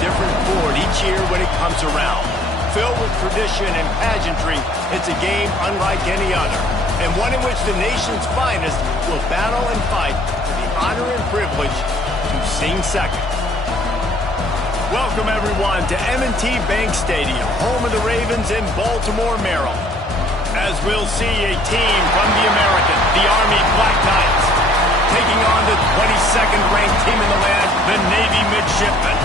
different chord each year when it comes around. Filled with tradition and pageantry, it's a game unlike any other, and one in which the nation's finest will battle and fight for the honor and privilege to sing second. Welcome, everyone, to M&T Bank Stadium, home of the Ravens in Baltimore, Maryland. As we'll see a team from the American, the Army Black Knights, taking on the 22nd ranked team in the land, the Navy Midshipmen.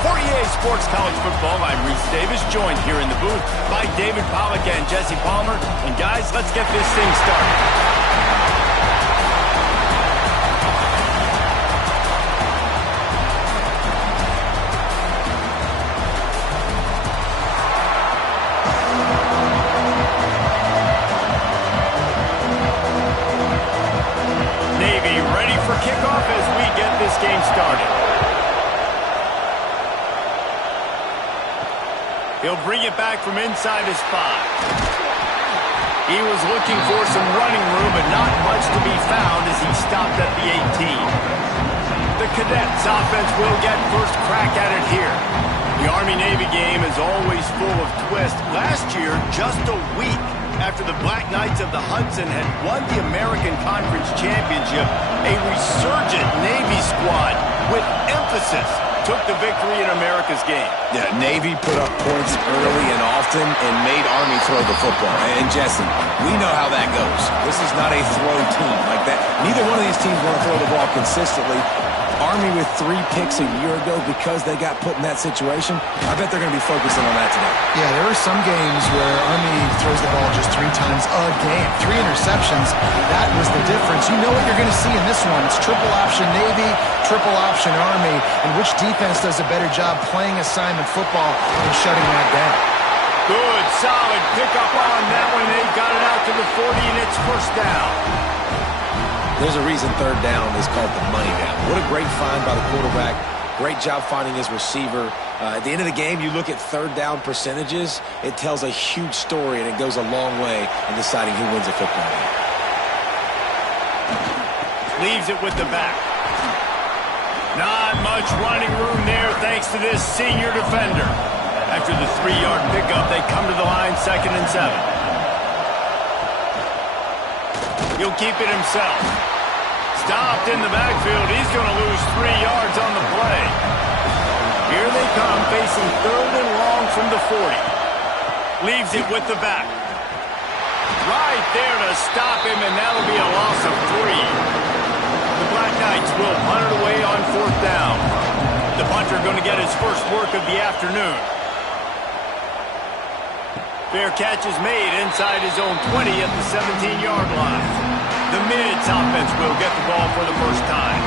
For EA Sports College Football, I'm Reese Davis, joined here in the booth by David Pollack and Jesse Palmer. And guys, let's get this thing started. Kickoff as we get this game started. He'll bring it back from inside his 5. He was looking for some running room, but not much to be found as he stopped at the 18. The Cadets offense will get first crack at it here. The Army-Navy game is always full of twists. Last year, just a week after the Black Knights of the Hudson had won the American Conference Championship, a resurgent Navy squad with emphasis took the victory in America's game. Yeah, Navy put up points early and often and made Army throw the football. And Jesse, we know how that goes. This is not a throw team like that. Neither one of these teams want to throw the ball consistently. Army with 3 picks a year ago because they got put in that situation. I bet they're going to be focusing on that today. Yeah, there are some games where Army throws the ball just 3 times a game. 3 interceptions. That was the difference. You know what you're going to see in this one. It's triple option Navy, triple option Army. And which defense does a better job playing assignment football and shutting that down? Good, solid pickup on that one. They got it out to the 40, and it's first down. There's a reason third down is called the money down. What a great find by the quarterback. Great job finding his receiver. At the end of the game, you look at third down percentages. It tells a huge story, and it goes a long way in deciding who wins a football game. Leaves it with the back. Not much running room there thanks to this senior defender. After the 3-yard pickup, they come to the line 2nd and 7. He'll keep it himself. Stopped in the backfield. He's going to lose 3 yards on the play. Here they come, facing 3rd and long from the 40. Leaves it with the back. Right there to stop him, and that'll be a loss of 3. The Black Knights will punt it away on 4th down. The punter going to get his first work of the afternoon. Fair catch is made inside his own 20 at the 17-yard line. The Mids offense will get the ball for the first time.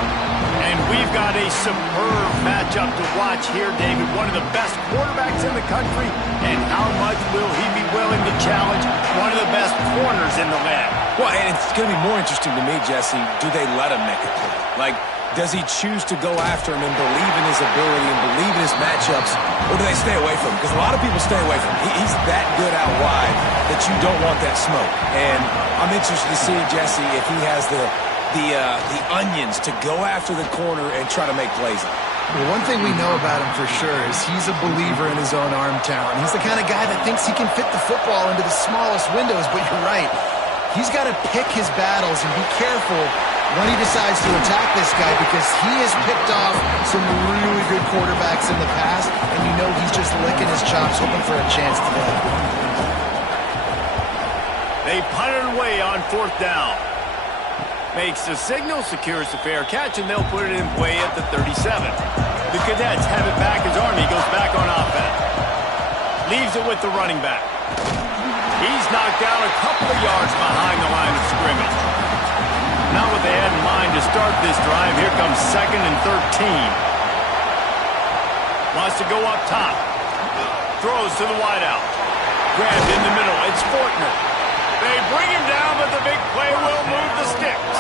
And we've got a superb matchup to watch here, David. One of the best quarterbacks in the country. And how much will he be willing to challenge one of the best corners in the land? Well, and it's going to be more interesting to me, Jesse, do they let him make a play? Like, does he choose to go after him and believe in his ability and believe in his matchups, or do they stay away from him? Because a lot of people stay away from him. He's that good out wide that you don't want that smoke. And I'm interested to see, Jesse, if he has the onions to go after the corner and try to make plays. Well, one thing we know about him for sure is he's a believer in his own arm talent. He's the kind of guy that thinks he can fit the football into the smallest windows, but you're right. He's got to pick his battles and be careful when he decides to attack this guy, because he has picked off some really good quarterbacks in the past, and you know he's just licking his chops, hoping for a chance today. They punt it away on 4th down. Makes the signal, secures the fair catch, and they'll put it in play at the 37. The Cadets have it back as Army goes back on offense. Leaves it with the running back. He's knocked down a couple of yards behind the line of scrimmage. Not what they had in mind to start this drive. Here comes 2nd and 13. Wants to go up top. Throws to the wideout. Grabbed in the middle. It's Fortner. They bring him down, but the big play will move the sticks.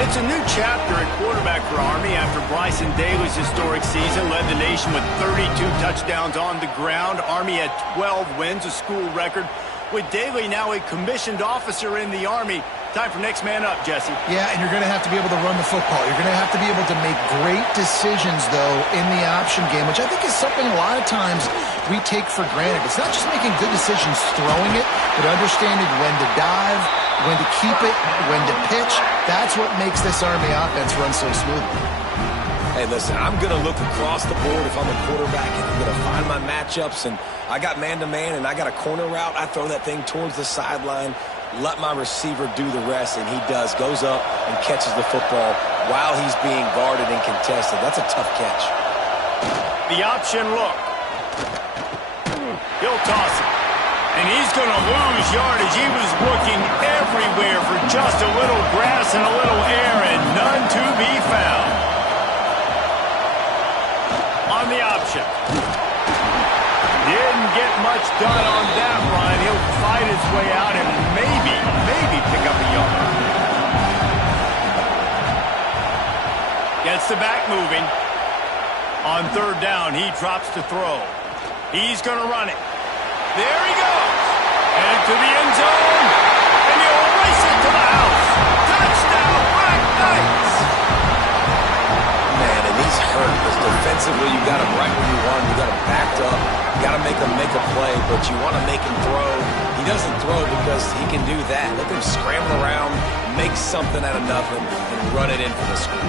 It's a new chapter at quarterback for Army after Bryson Daly's historic season led the nation with 32 touchdowns on the ground. Army had 12 wins, a school record. With Daly now a commissioned officer in the Army, Time for next man up, Jesse. Yeah, and you're going to have to be able to run the football. You're going to have to be able to make great decisions, though, in the option game, which I think is something a lot of times we take for granted. It's not just making good decisions throwing it, but understanding when to dive, when to keep it, when to pitch. That's what makes this Army offense run so smoothly. Hey, listen, I'm going to look across the board if I'm a quarterback, and I'm going to find my matchups, and I got man-to-man, and I got a corner route. I throw that thing towards the sideline, let my receiver do the rest, and he does, goes up and catches the football while he's being guarded and contested. That's a tough catch. The option look. He'll toss it. And he's going to lose yardage. He was looking everywhere for just a little grass and a little air, and none to be found. On the option. Didn't get much done on that run. He'll fight his way out and maybe pick up a yard. Gets the back moving. On third down, he drops to throw. He's going to run it. There he goes. And to the end zone. And he'll race it to the house. Touchdown, Black Knights. Man, and he's hurt because defensively you got him right where you want him. You got him backed up. You got to make him make a play, but you want to make him throw. He doesn't throw because he can do that. Let him scramble around, make something out of nothing, and run it in for the score.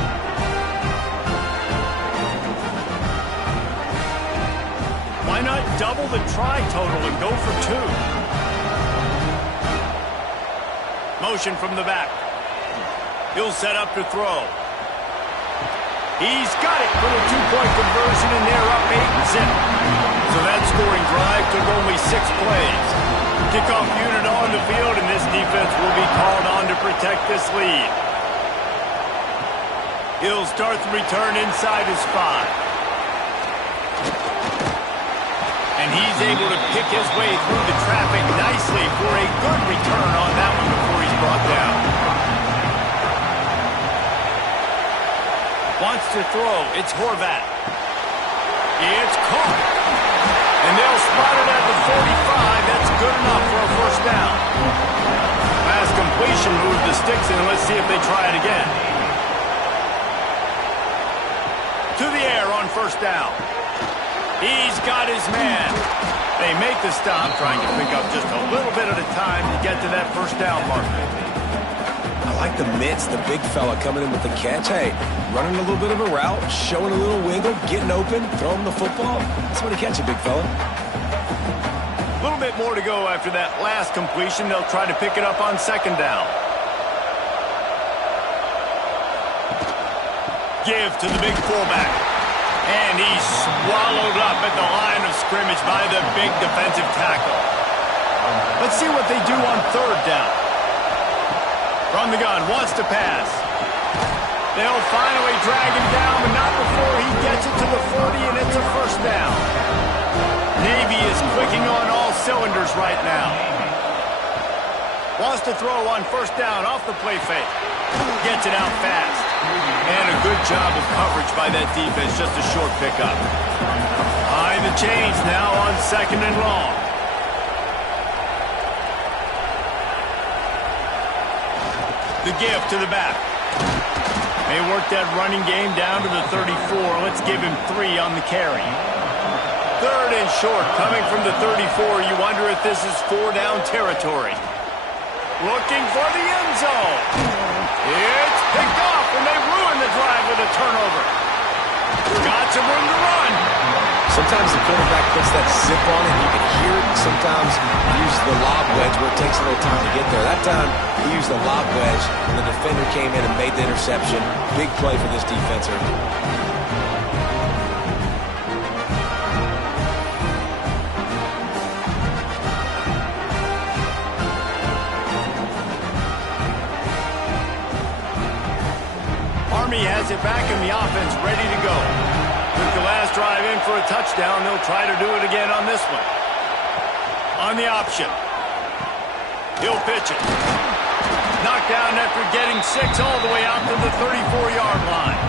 Why not double the try total and go for 2? Motion from the back. He'll set up to throw. He's got it for the 2-point conversion, and they're up 8-zip. So that scoring drive took only 6 plays. Kickoff unit on the field, and this defense will be called on to protect this lead. He'll start the return inside his 5. And he's able to pick his way through the traffic nicely for a good return on that one before he's brought down. Wants to throw. It's Horvat. It's caught. And they'll spot it at the 45. That's good enough for a first down. Pass completion, move the sticks in. Let's see if they try it again. To the air on first down. He's got his man. They make the stop, trying to pick up just a little bit at a time to get to that first down mark. I like the mitts, the big fella coming in with the catch. Hey, running a little bit of a route, showing a little wiggle, getting open, throwing the football. That's when he catch it, big fella. A little bit more to go after that last completion. They'll try to pick it up on second down. Give to the big fullback. And he's swallowed up at the line of scrimmage by the big defensive tackle. Let's see what they do on third down. From the gun, wants to pass. They'll finally drag him down, but not before he gets it to the 40, and it's a first down. Navy is clicking on all cylinders right now. Wants to throw on first down off the play fake. Gets it out fast. And a good job of coverage by that defense, just a short pickup. Behind the chains now on second and long. The give to the back. They work that running game down to the 34. Let's give him 3 on the carry. Third and short, coming from the 34. You wonder if this is 4-down territory. Looking for the end zone. It's picked off, and they ruin the drive with a turnover. Got some room to run. Sometimes the quarterback puts that zip on it, and you can hear it. Sometimes he uses the lob wedge where it takes a little time to get there. That time, he used the lob wedge, and the defender came in and made the interception. Big play for this defensive. Army has it back in the offense, ready to go. Took the last drive in for a touchdown. They'll try to do it again on this one. On the option. He'll pitch it. Knocked down after getting 6 all the way out to the 34-yard line.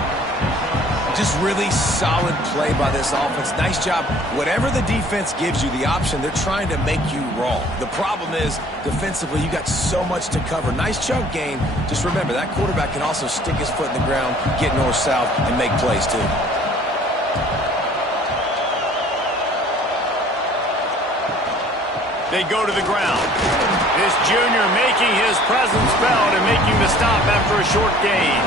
Just really solid play by this offense. Nice job. Whatever the defense gives you the option, they're trying to make you wrong. The problem is, defensively, you got so much to cover. Nice chunk gain. Just remember, that quarterback can also stick his foot in the ground, get north-south, and make plays too. They go to the ground. This junior making his presence felt and making the stop after a short gain.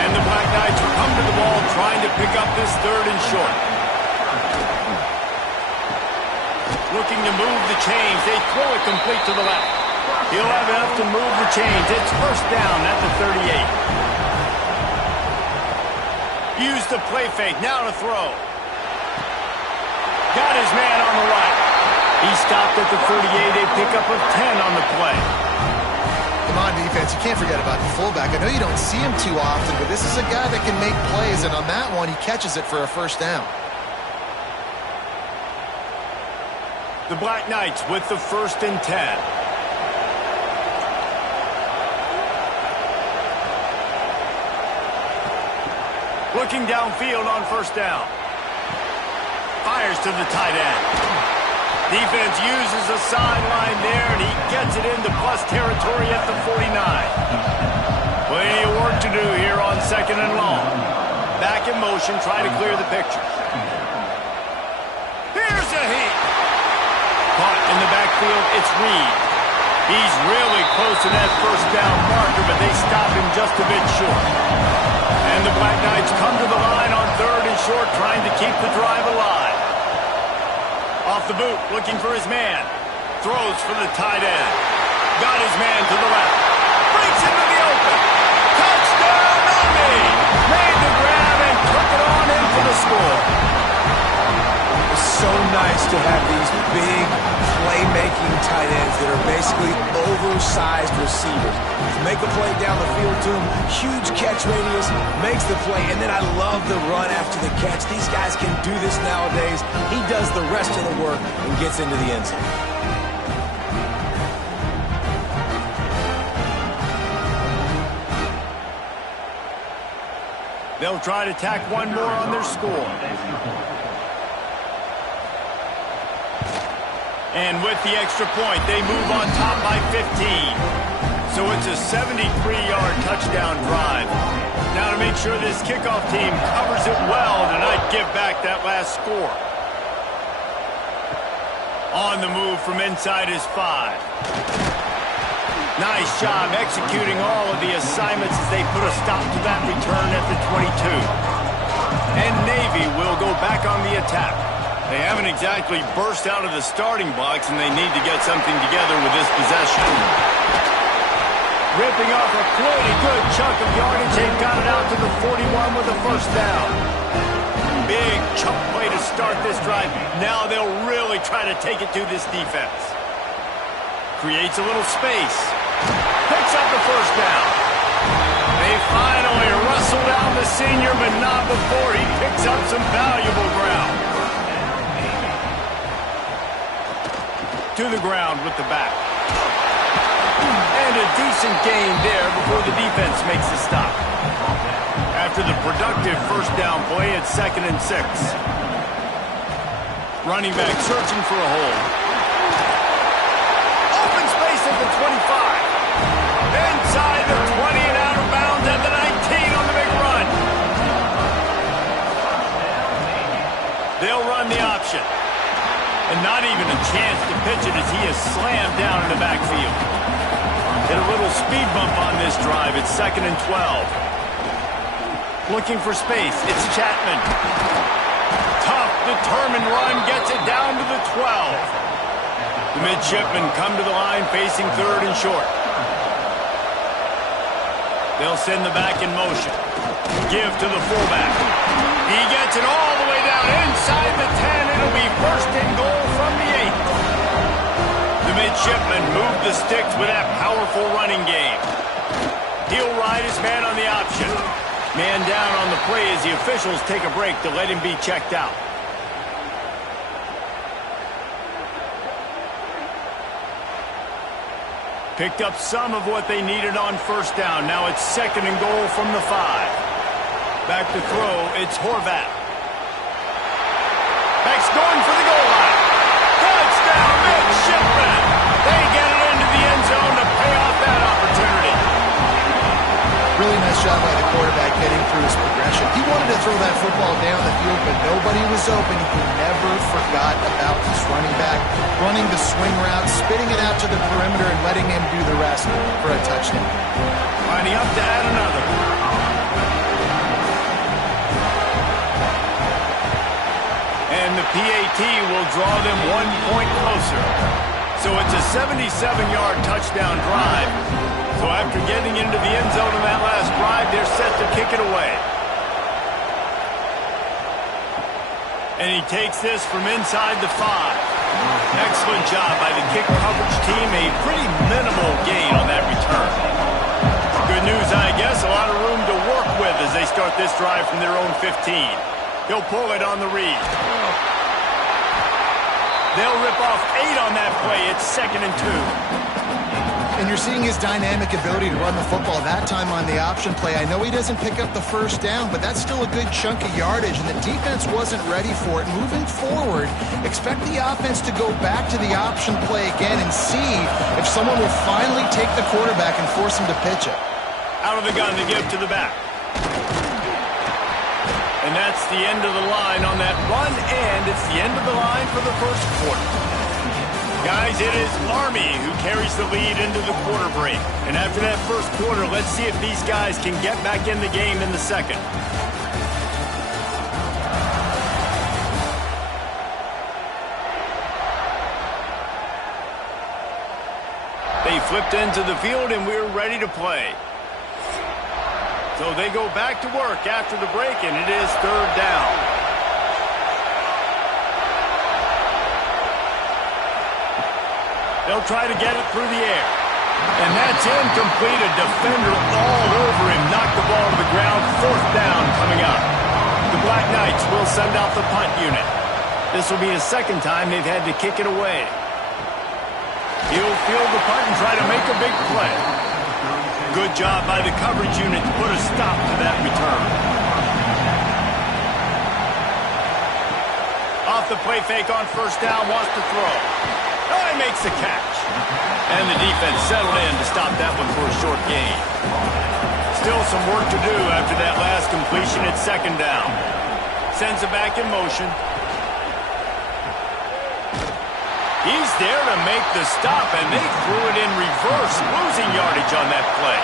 And the Black Knights will come to the ball trying to pick up this 3rd and short. Looking to move the chains. They throw it complete to the left. He'll have enough to move the chains. It's 1st down at the 38. Use the play fake. Now to throw. Got his man on the right. He stopped at the 38, a pickup of 10 on the play. Come on, defense, you can't forget about the fullback. I know you don't see him too often, but this is a guy that can make plays, and on that one, he catches it for a 1st down. The Black Knights with the 1st and 10. Looking downfield on 1st down. Fires to the tight end. Defense uses a sideline there, and he gets it into plus territory at the 49. Plenty of work to do here on 2nd and long. Back in motion, try to clear the picture. Here's a heat. Caught in the backfield, it's Reed. He's really close to that 1st down marker, but they stop him just a bit short. And the Black Knights come to the line on 3rd and short, trying to keep the drive alive. Off the boot, looking for his man. Throws for the tight end. Got his man to the left. Breaks into the open. Touchdown, Navy! Made the grab and took it on in for the score. It's so nice to have these big playmaking tight ends that are basically oversized receivers. Make a play down the field to him, huge catch radius, makes the play, and then I love the run after the catch. These guys can do this nowadays. He does the rest of the work and gets into the end zone. They'll try to tack one more on their score. And with the extra point, they move on top by 15. So it's a 73-yard touchdown drive. Now to make sure this kickoff team covers it well to not give back that last score. On the move from inside his 5. Nice job executing all of the assignments as they put a stop to that return at the 22. And Navy will go back on the attack. They haven't exactly burst out of the starting blocks, and they need to get something together with this possession. Ripping off a pretty good chunk of yardage. They've got it out to the 41 with a 1st down. Big chunk play to start this drive. Now they'll really try to take it to this defense. Creates a little space. Picks up the 1st down. They finally wrestle down the senior, but not before he picks up some valuable ground. To the ground with the back. And a decent gain there before the defense makes the stop. After the productive 1st down play, it's 2nd and 6. Running back searching for a hole. Open space at the 25. Inside the 20 and out of bounds at the 19 on the big run. They'll run the option. And not even a chance to pitch it as he is slammed down in the backfield. Hit a little speed bump on this drive. It's 2nd and 12. Looking for space. It's Chapman. Tough, determined run. Gets it down to the 12. The midshipmen come to the line facing 3rd and short. They'll send the back in motion. Give to the fullback. He gets it all the way down inside the 10. It'll be 1st and goal from the 8. The midshipmen move the sticks with that powerful running game. He'll ride his man on the option. Man down on the play as the officials take a break to let him be checked out. Picked up some of what they needed on 1st down. Now it's 2nd and goal from the 5. Back to throw, it's Horvat. Back's going for the goal line. Touchdown, Midshipmen! They get it into the end zone to pay off that opportunity. Really nice job by the quarterback getting through his progression. He wanted to throw that football down the field, but nobody was open. He never forgot about his running back, running the swing route, spitting it out to the perimeter, and letting him do the rest for a touchdown. Lining up to add another. And the PAT will draw them 1 point closer. So it's a 77-yard touchdown drive. So after getting into the end zone in that last drive, they're set to kick it away. And he takes this from inside the 5. Excellent job by the kick coverage team. A pretty minimal gain on that return. Good news, I guess. A lot of room to work with as they start this drive from their own 15. He'll pull it on the read. They'll rip off 8 on that play. It's 2nd and 2. And you're seeing his dynamic ability to run the football that time on the option play. I know he doesn't pick up the first down, but that's still a good chunk of yardage, and the defense wasn't ready for it. Moving forward, expect the offense to go back to the option play again and see if someone will finally take the quarterback and force him to pitch it. Out of the gun to give to the back. And that's the end of the line on that run, and it's the end of the line for the first quarter. Guys, it is Army who carries the lead into the quarter break. And after that first quarter, let's see if these guys can get back in the game in the second. They flipped into the field, and we're ready to play. So they go back to work after the break, and it is 3rd down. They'll try to get it through the air. And that's incomplete. A defender all over him. Knocked the ball to the ground. 4th down coming up. The Black Knights will send out the punt unit. This will be the 2nd time they've had to kick it away. He'll field the punt and try to make a big play. Good job by the coverage unit to put a stop to that return. Off the play fake on 1st down, wants to throw. Oh, he makes the catch. And the defense settled in to stop that one for a short gain. Still some work to do after that last completion at 2nd down. Sends it back in motion. He's there to make the stop, and they threw it in reverse, losing yardage on that play.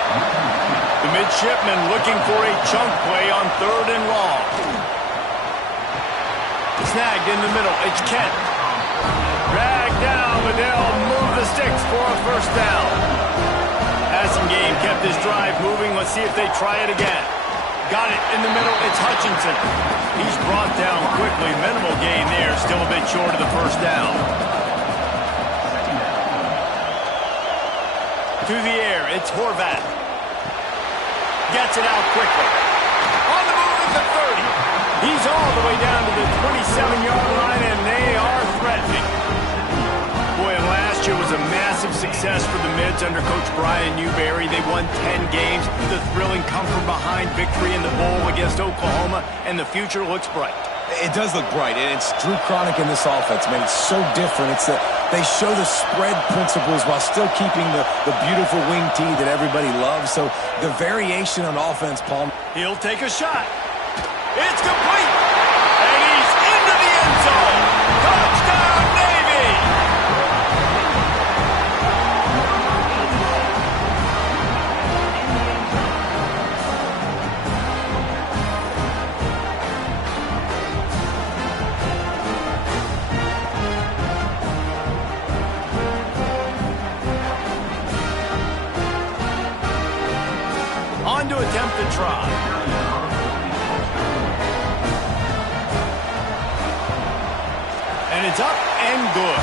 The Midshipmen looking for a chunk play on 3rd and long. Snagged in the middle. It's Kent. Dragged down, but they'll move the sticks for a 1st down. Passing game kept this drive moving. Let's see if they try it again. Got it in the middle. It's Hutchinson. He's brought down quickly. Minimal gain there. Still a bit short of the 1st down. To the air, it's Horvat. Gets it out quickly. On the move at the 30. He's all the way down to the 27-yard line, and they are threatening. Boy, and last year was a massive success for the Mids under Coach Brian Newberry. They won 10 games. The thrilling come-from-behind victory in the bowl against Oklahoma, and the future looks bright. It does look bright, and it's Drew Cronick in this offense, man. It's so different. It's that they show the spread principles while still keeping the beautiful wing tee that everybody loves. So the variation on offense, Paul. He'll take a shot. It's complete. And he's into the end zone. Touchdown, Navy! On to attempt the try. And it's up and good.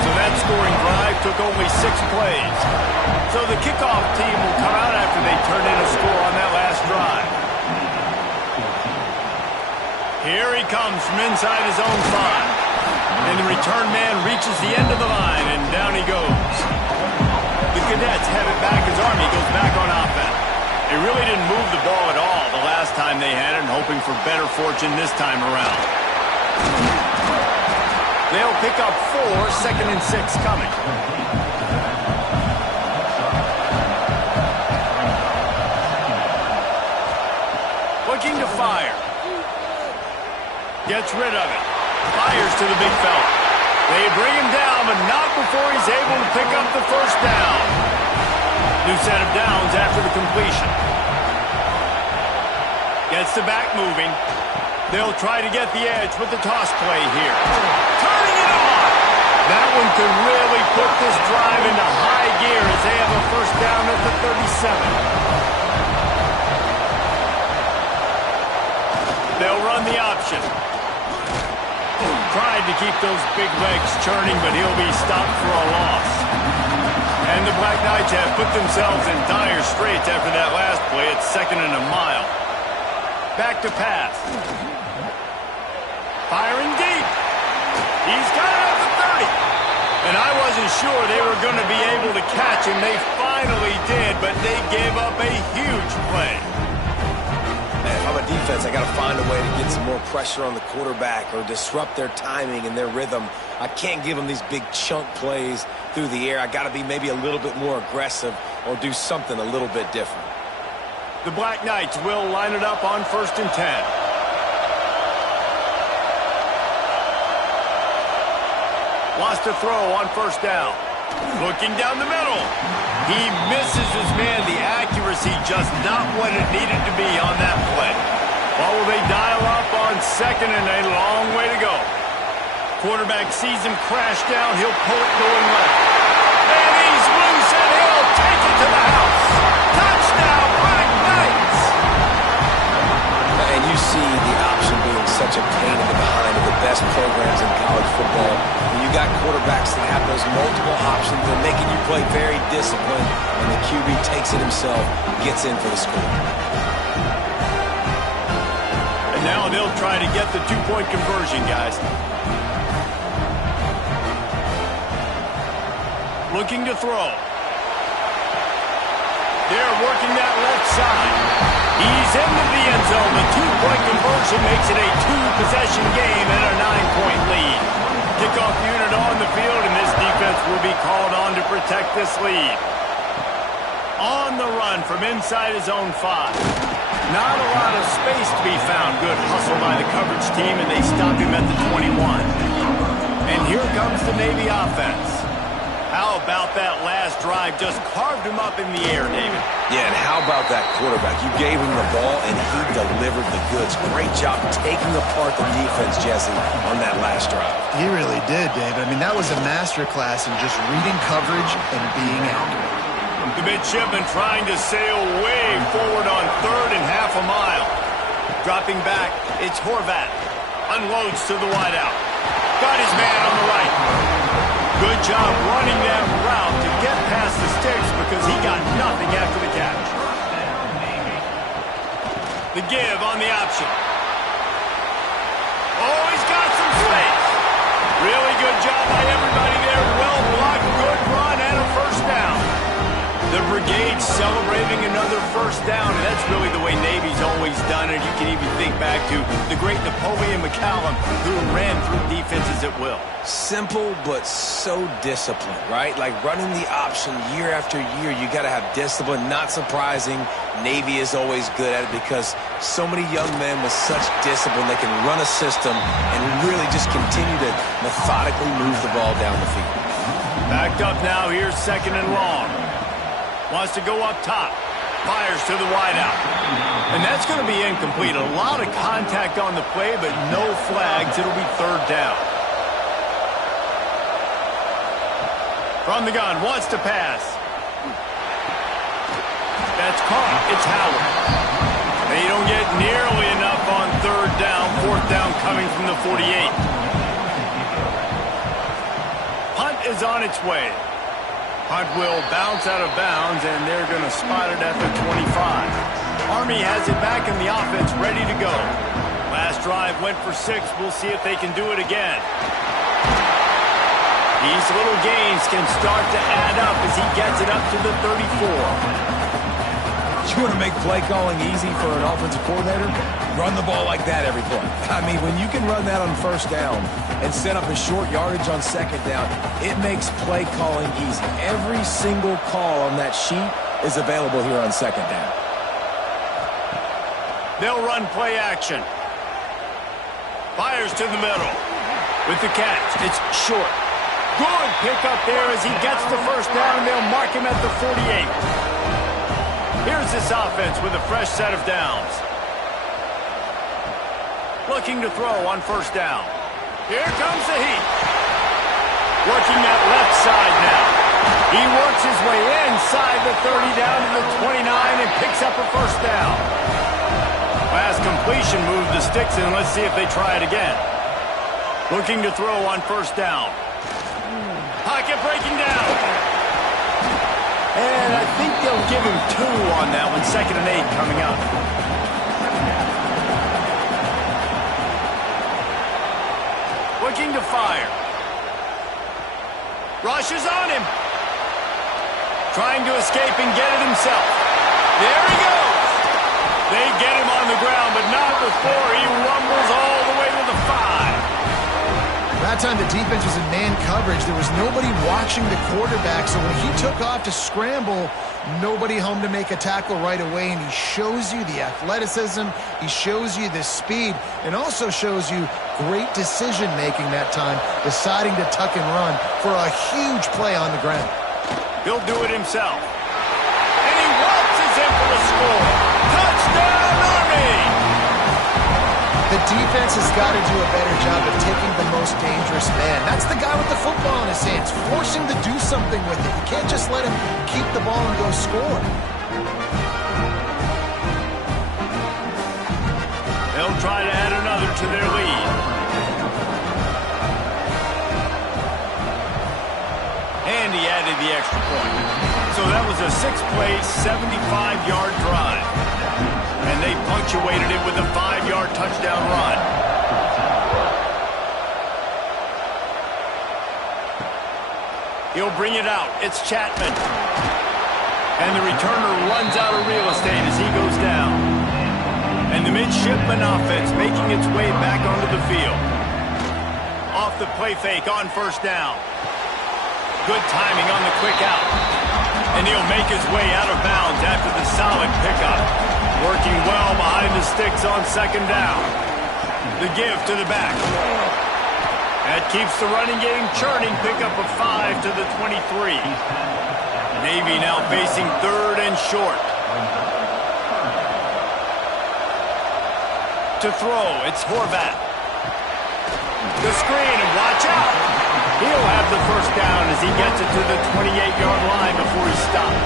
So that scoring drive took only 6 plays. So the kickoff team will come out after they turn in a score on that last drive. Here he comes from inside his own 5. And the return man reaches the end of the line, and down he goes. The Cadets have it back as Army goes back on offense. They really didn't move the ball at all the last time they had it, and hoping for better fortune this time around. They'll pick up 4, 2nd and 6 coming. Looking to fire. Gets rid of it. Fires to the big fella. They bring him down, but not before he's able to pick up the first down. New set of downs after the completion. Gets the back moving. They'll try to get the edge with the toss play here. Turning it on! That one could really put this drive into high gear as they have a first down at the 37. They'll run the option. Tried to keep those big legs churning, but he'll be stopped for a loss. And the Black Knights have put themselves in dire straits after that last play. It's 2nd and a mile. Back to pass. Firing deep. He's got it at the 30. And I wasn't sure they were going to be able to catch him. They finally did, but they gave up a huge play. Man, if I'm a defense, I got to find a way to get some more pressure on the quarterback or disrupt their timing and their rhythm. I can't give them these big chunk plays through the air. I got to be maybe a little bit more aggressive or do something a little bit different. The Black Knights will line it up on 1st and 10. Wants to throw on 1st down. Looking down the middle. He misses his man. The accuracy just not what it needed to be on that play. Well, will they dial up on 2nd and a long way to go? Quarterback sees him crash down. He'll pull it going left. And he's loose, and he'll take it to the house. Touchdown, Black Knights! And you see the option being such a pain in the behind of the best programs in college football. When you got quarterbacks that have those multiple options and making you play very disciplined, and the QB takes it himself, gets in for the score. And now they'll try to get the 2-point conversion, guys. Looking to throw. They're working that left side. He's into the end zone. The 2-point conversion makes it a 2-possession game and a 9-point lead. Kickoff unit on the field, and this defense will be called on to protect this lead. On the run from inside his own 5. Not a lot of space to be found. Good hustle by the coverage team, and they stop him at the 21. And here comes the Navy offense. How about that last drive? Just carved him up in the air, David. Yeah, and how about that quarterback? You gave him the ball, and he delivered the goods. Great job taking apart the defense, Jesse, on that last drive. He really did, David. I mean, that was a masterclass in just reading coverage and being accurate. The midshipmen trying to sail way forward on 3rd and half a mile. Dropping back, it's Horvat. Unloads to the wideout. Got his man on the right. Good job running that route to get past the sticks because he got nothing after the catch. The give on the option. Oh, he's got some space. Really good job by everybody there. Well blocked, good run, and a first down. The brigade celebrating another first down, and that's really the way Navy's always done it. You can even think back to the great Napoleon McCallum, who ran through defenses at will. Simple, but so disciplined, right? Like running the option year after year, you got to have discipline. Not surprising, Navy is always good at it because so many young men with such discipline, they can run a system and really just continue to methodically move the ball down the field. Backed up now, here's 2nd and long. Wants to go up top. Fires to the wideout. And that's going to be incomplete. A lot of contact on the play, but no flags. It'll be 3rd down. From the gun, wants to pass. That's caught. It's Howard. They don't get nearly enough on 3rd down. 4th down coming from the 48. Punt is on its way. Punt will bounce out of bounds, and they're going to spot it at the 25. Army has it back in the offense, ready to go. Last drive went for 6. We'll see if they can do it again. These little gains can start to add up as he gets it up to the 34. You want to make play calling easy for an offensive coordinator? Run the ball like that every play. I mean, when you can run that on first down and set up a short yardage on second down, it makes play calling easy. Every single call on that sheet is available here on second down. They'll run play action. Fires to the middle. With the catch, it's short. Good pickup there as he gets the first down. They'll mark him at the 48. Here's this offense with a fresh set of downs. Looking to throw on first down. Here comes the heat. Working that left side now. He works his way inside the 30 down to the 29 and picks up a first down. Pass completion moved the sticks in. Let's see if they try it again. Looking to throw on first down. Pocket breaking down. And I think they'll give him 2 on that one. 2nd and 8 coming up. Looking to fire. Rushes on him. Trying to escape and get it himself. There he goes. They get him on the ground, but not before he rumbles all the way to the 5. That time the defense was in man coverage. There was nobody watching the quarterback, so when he took off to scramble, nobody home to make a tackle right away, and he shows you the athleticism, he shows you the speed, and also shows you great decision-making that time, deciding to tuck and run for a huge play on the ground. He'll do it himself. And he waltzes in for the score. Touchdown, Army! The defense has got to do a better job of taking the most dangerous man. That's the guy with the football in his hands, forcing to do something with it. You can't just let him keep the ball and go score. They'll try to add another to their lead. And he added the extra point. So that was a 6-play, 75-yard drive. And they punctuated it with a 5-yard touchdown run. He'll bring it out. It's Chapman. And the returner runs out of real estate as he goes down. And the midshipman offense making its way back onto the field. Off the play fake on first down. Good timing on the quick out. And he'll make his way out of bounds after the solid pickup. Working well behind the sticks on second down. The give to the back. That keeps the running game churning. Pick up a 5 to the 23. Navy now facing 3rd and short. To throw, it's Horvat. The screen, and watch out. He'll have the first down as he gets it to the 28-yard line before he stopped.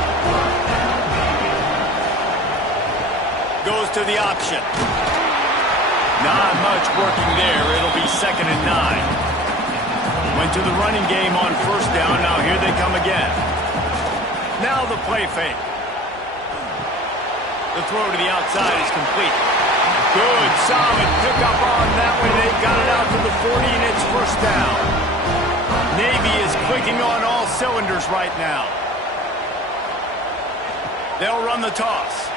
Goes to the option. Not much working there. It'll be 2nd and 9. Went to the running game on first down. Now here they come again. Now the play fake. The throw to the outside is complete. Good, solid pickup on that one. They got it out to the 40, and it's first down. Navy is clicking on all cylinders right now. They'll run the toss.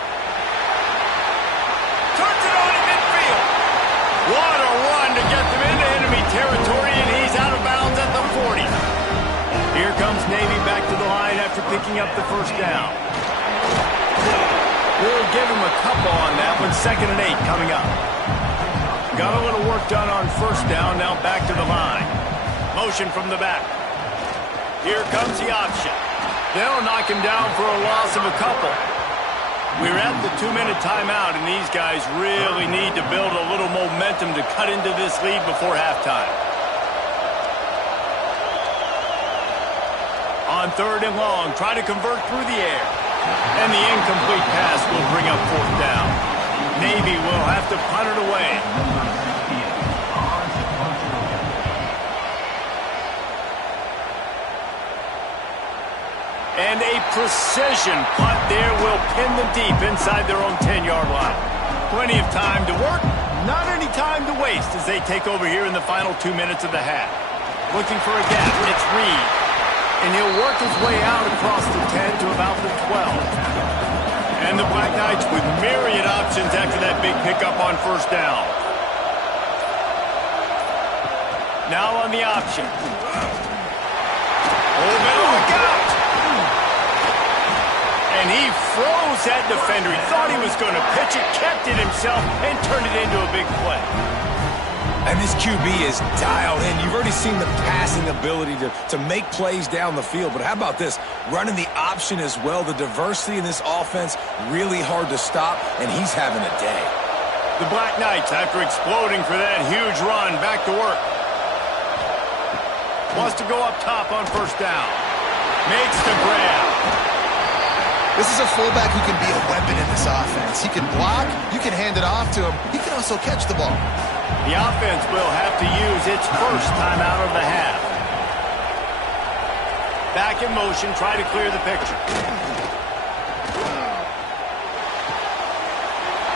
Turns it on in midfield. What a run to get them into enemy territory, and he's out of bounds at the 40. Here comes Navy back to the line after picking up the first down. We'll give him a couple on that one. 2nd and 8 coming up. Got a little work done on first down. Now back to the line. Motion from the back. Here comes the option. They'll knock him down for a loss of a couple. We're at the 2-minute timeout, and these guys really need to build a little momentum to cut into this lead before halftime. On 3rd and long, try to convert through the air. And the incomplete pass will bring up 4th down. Navy will have to punt it away. And a precision punt there will pin them deep inside their own 10-yard line. Plenty of time to work, not any time to waste as they take over here in the final 2 minutes of the half. Looking for a gap, it's Reed. And he'll work his way out across the 10 to about the 12. And the Black Knights Knights with myriad options after that big pickup on first down. Now on the option. Oh, man, look out! And he froze that defender. He thought he was going to pitch it, kept it himself, and turned it into a big play. And this QB is dialed in. You've already seen the passing ability to make plays down the field. But how about this? Running the option as well. The diversity in this offense, really hard to stop, and he's having a day. The Black Knights, after exploding for that huge run, back to work. Wants to go up top on first down. Makes the grab. This is a fullback who can be a weapon in this offense. He can block, you can hand it off to him. He can also catch the ball. The offense will have to use its first timeout of the half. Back in motion, try to clear the picture.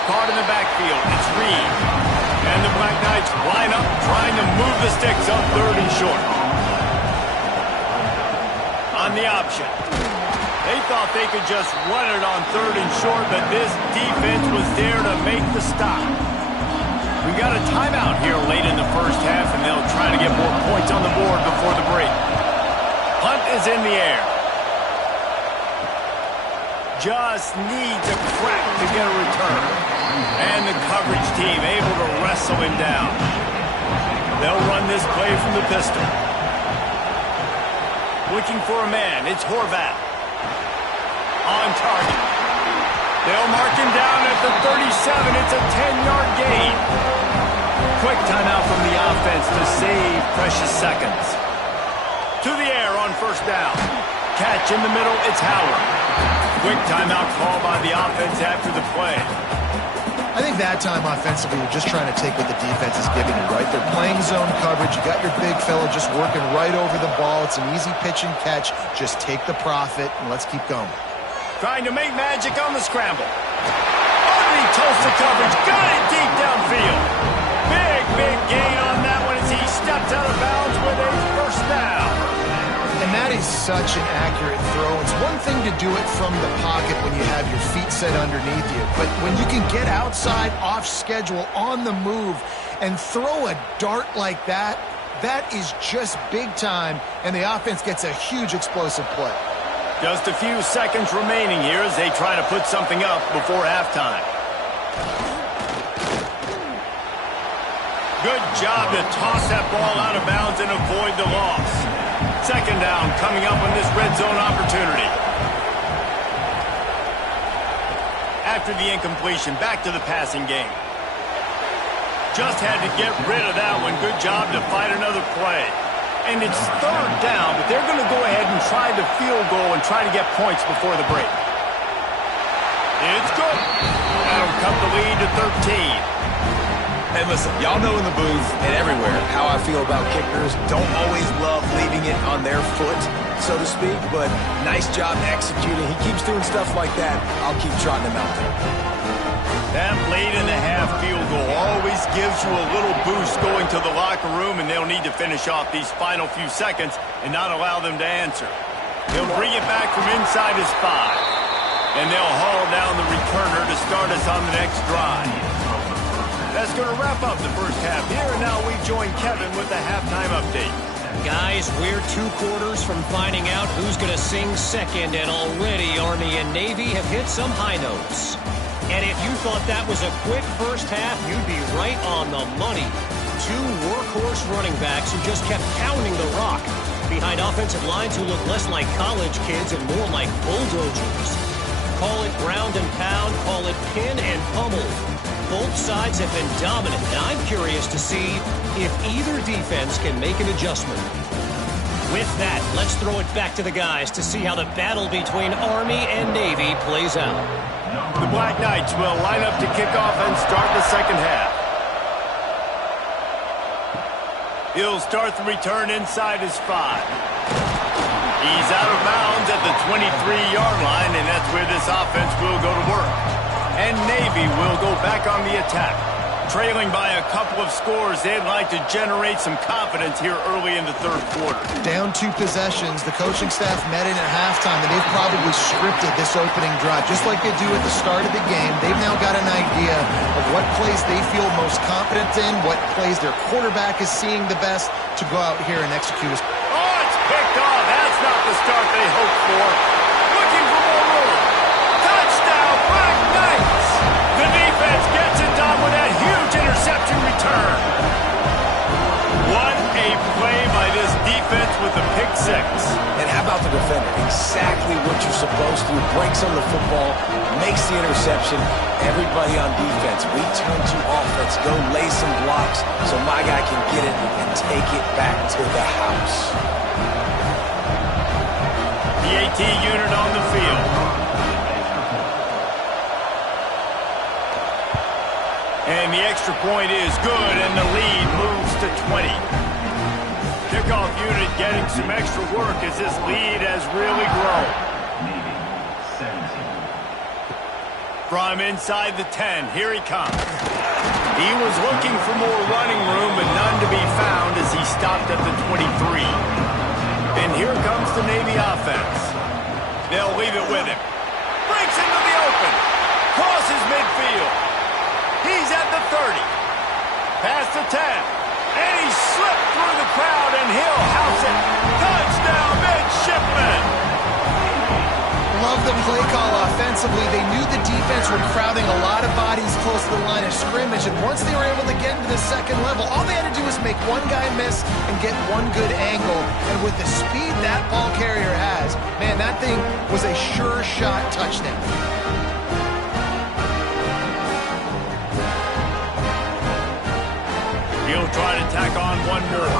Caught in the backfield, it's Reed. And the Black Knights line up, trying to move the sticks up 3rd and short. On the option. They thought they could just run it on 3rd and short, but this defense was there to make the stop. We got a timeout here late in the first half, and they'll try to get more points on the board before the break. Punt is in the air. Just needs a crack to get a return. And the coverage team able to wrestle him down. They'll run this play from the pistol. Looking for a man, it's Horvath. On target. They'll mark him down at the 37. It's a 10-yard gain. Quick timeout from the offense to save precious seconds. To the air on first down. Catch in the middle, it's Howard. Quick timeout call by the offense after the play. I think that time offensively, you're just trying to take what the defense is giving you, right? They're playing zone coverage. You got your big fella just working right over the ball. It's an easy pitch and catch. Just take the profit, and let's keep going. Trying to make magic on the scramble. Ugly toast to coverage. Got it deep downfield. Big gain on that one as he stepped out of bounds with a first down. And that is such an accurate throw. It's one thing to do it from the pocket when you have your feet set underneath you, but when you can get outside, off schedule, on the move, and throw a dart like that, that is just big time, and the offense gets a huge explosive play. Just a few seconds remaining here as they try to put something up before halftime. Good job to toss that ball out of bounds and avoid the loss. Second down coming up on this red zone opportunity. After the incompletion, back to the passing game. Just had to get rid of that one. Good job to fight another play. And it's 3rd down, but they're going to go ahead and try the field goal and try to get points before the break. It's good. That'll cut the lead to 13. And listen, y'all know in the booth and everywhere how I feel about kickers. Don't always love leaving it on their foot, so to speak, but nice job executing. He keeps doing stuff like that. I'll keep trotting him out there. That late-in-the-half field goal always gives you a little boost going to the locker room, and they'll need to finish off these final few seconds and not allow them to answer. They'll bring it back from inside his 5, and they'll haul down the returner to start us on the next drive. That's going to wrap up the first half here, and now we join Kevin with the halftime update. Guys, we're 2 quarters from finding out who's going to sing second, and already Army and Navy have hit some high notes. And if you thought that was a quick first half, you'd be right on the money. 2 workhorse running backs who just kept pounding the rock behind offensive lines who look less like college kids and more like bulldozers. Call it ground and pound, call it pin and pummel. Both sides have been dominant, and I'm curious to see if either defense can make an adjustment. With that, let's throw it back to the guys to see how the battle between Army and Navy plays out. The Black Knights will line up to kick off and start the second half. He'll start the return inside his 5. He's out of bounds at the 23-yard line, and that's where this offense will go to work. And Navy will go back on the attack. Trailing by a couple of scores, they'd like to generate some confidence here early in the third quarter. Down 2 possessions, the coaching staff met in at halftime, and they've probably scripted this opening drive. Just like they do at the start of the game, they've now got an idea of what plays they feel most confident in, what plays their quarterback is seeing the best to go out here and execute. Oh, it's picked off. That's not the start they hoped for. Looking for more room. Touchdown, Black Knights! The defense gets it done with that huge interception return. What a play by this defense with the pick six. And how about the defender? Exactly what you're supposed to. Breaks on the football, makes the interception. Everybody on defense, we turn to offense. Go lay some blocks so my guy can get it and take it back to the house. The AT unit on the field. And the extra point is good, and the lead moves to 20. Kickoff unit getting some extra work as this lead has really grown. From inside the 10, here he comes. He was looking for more running room, but none to be found as he stopped at the 23. And here comes the Navy offense. They'll leave it with him. Breaks into the open. Crosses midfield. He's at the 30. Past the 10. And he slipped through the crowd, and he'll house it. Touchdown, Midshipmen! Love the play call offensively. They knew the defense were crowding a lot of bodies close to the line of scrimmage, and once they were able to get into the second level, all they had to do was make one guy miss and get one good angle. And with the speed that ball carrier has, man, that thing was a sure shot touchdown. He'll try to tack on one more.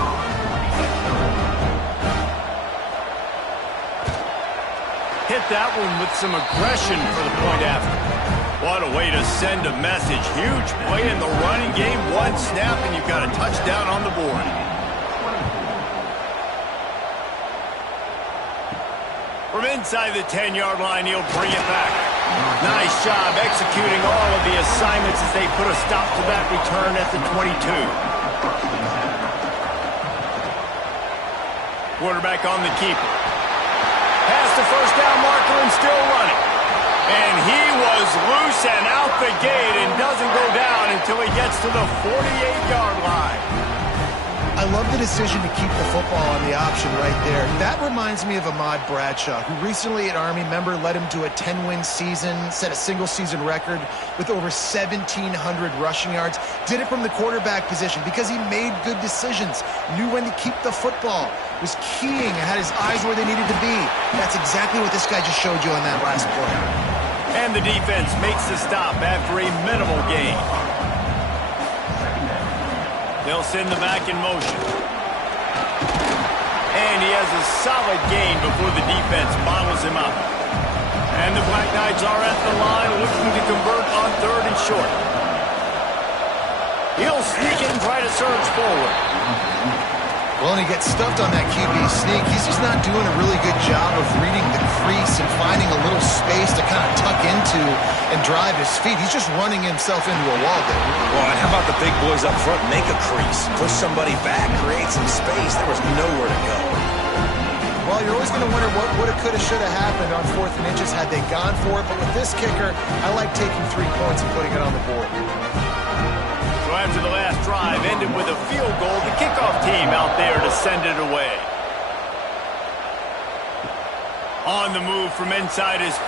Hit that one with some aggression for the point after. What a way to send a message. Huge play in the running game. One snap and you've got a touchdown on the board. From inside the 10-yard line, he'll bring it back. Nice job executing all of the assignments as they put a stop to that return at the 22. Quarterback on the keeper. Past the first down marker and still running. And he was loose and out the gate and doesn't go down until he gets to the 48-yard line. I love the decision to keep the football on the option right there. That reminds me of Ahmad Bradshaw, who recently at Army, member, led him to a 10-win season, set a single-season record with over 1,700 rushing yards. Did it from the quarterback position because he made good decisions, knew when to keep the football, was keying and had his eyes where they needed to be. That's exactly what this guy just showed you on that last play. And the defense makes the stop after a minimal gain. They'll send the back in motion. And he has a solid gain before the defense bottles him up. And the Black Knights are at the line looking to convert on 3rd and short. He'll sneak and try to surge forward. Well, and he gets stuffed on that QB sneak. He's just not doing a really good job of reading the crease and finding a little space to kind of tuck into and drive his feet. He's just running himself into a wall there. Well, and how about the big boys up front? Make a crease. Push somebody back. Create some space. There was nowhere to go. Well, you're always going to wonder what woulda, coulda, shoulda happened on 4th and inches had they gone for it. But with this kicker, I like taking 3 points and putting it on the board. So after the last drive ended with a field goal, the kickoff team out there to send it away. On the move from inside his 5.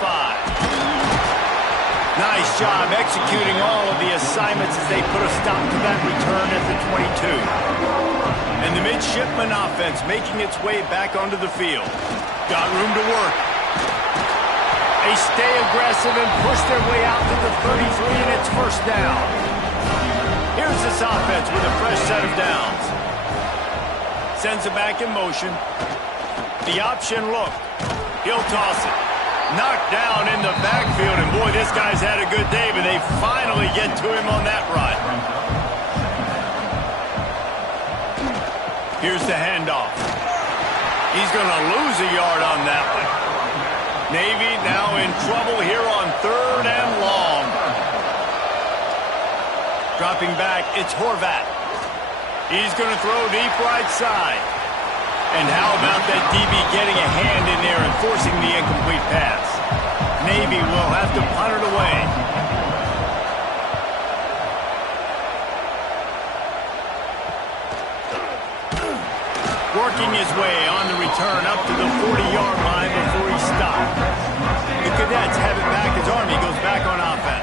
Nice job executing all of the assignments as they put a stop to that return at the 22. And the Midshipmen offense making its way back onto the field. Got room to work. They stay aggressive and push their way out to the 33, and it's first down. Here's this offense with a fresh set of downs. Sends it back in motion. The option look. He'll toss it. Knocked down in the backfield, and boy, this guy's had a good day, but they finally get to him on that run. Here's the handoff. He's going to lose a yard on that one. Navy now in trouble here on 3rd and long. Dropping back, it's Horvat. He's going to throw deep right side. And how about that DB getting a hand in there and forcing the incomplete pass? Navy will have to punt it away. Working his way on the return up to the 40-yard line before he stopped. The Cadets have it back as Army goes back on offense.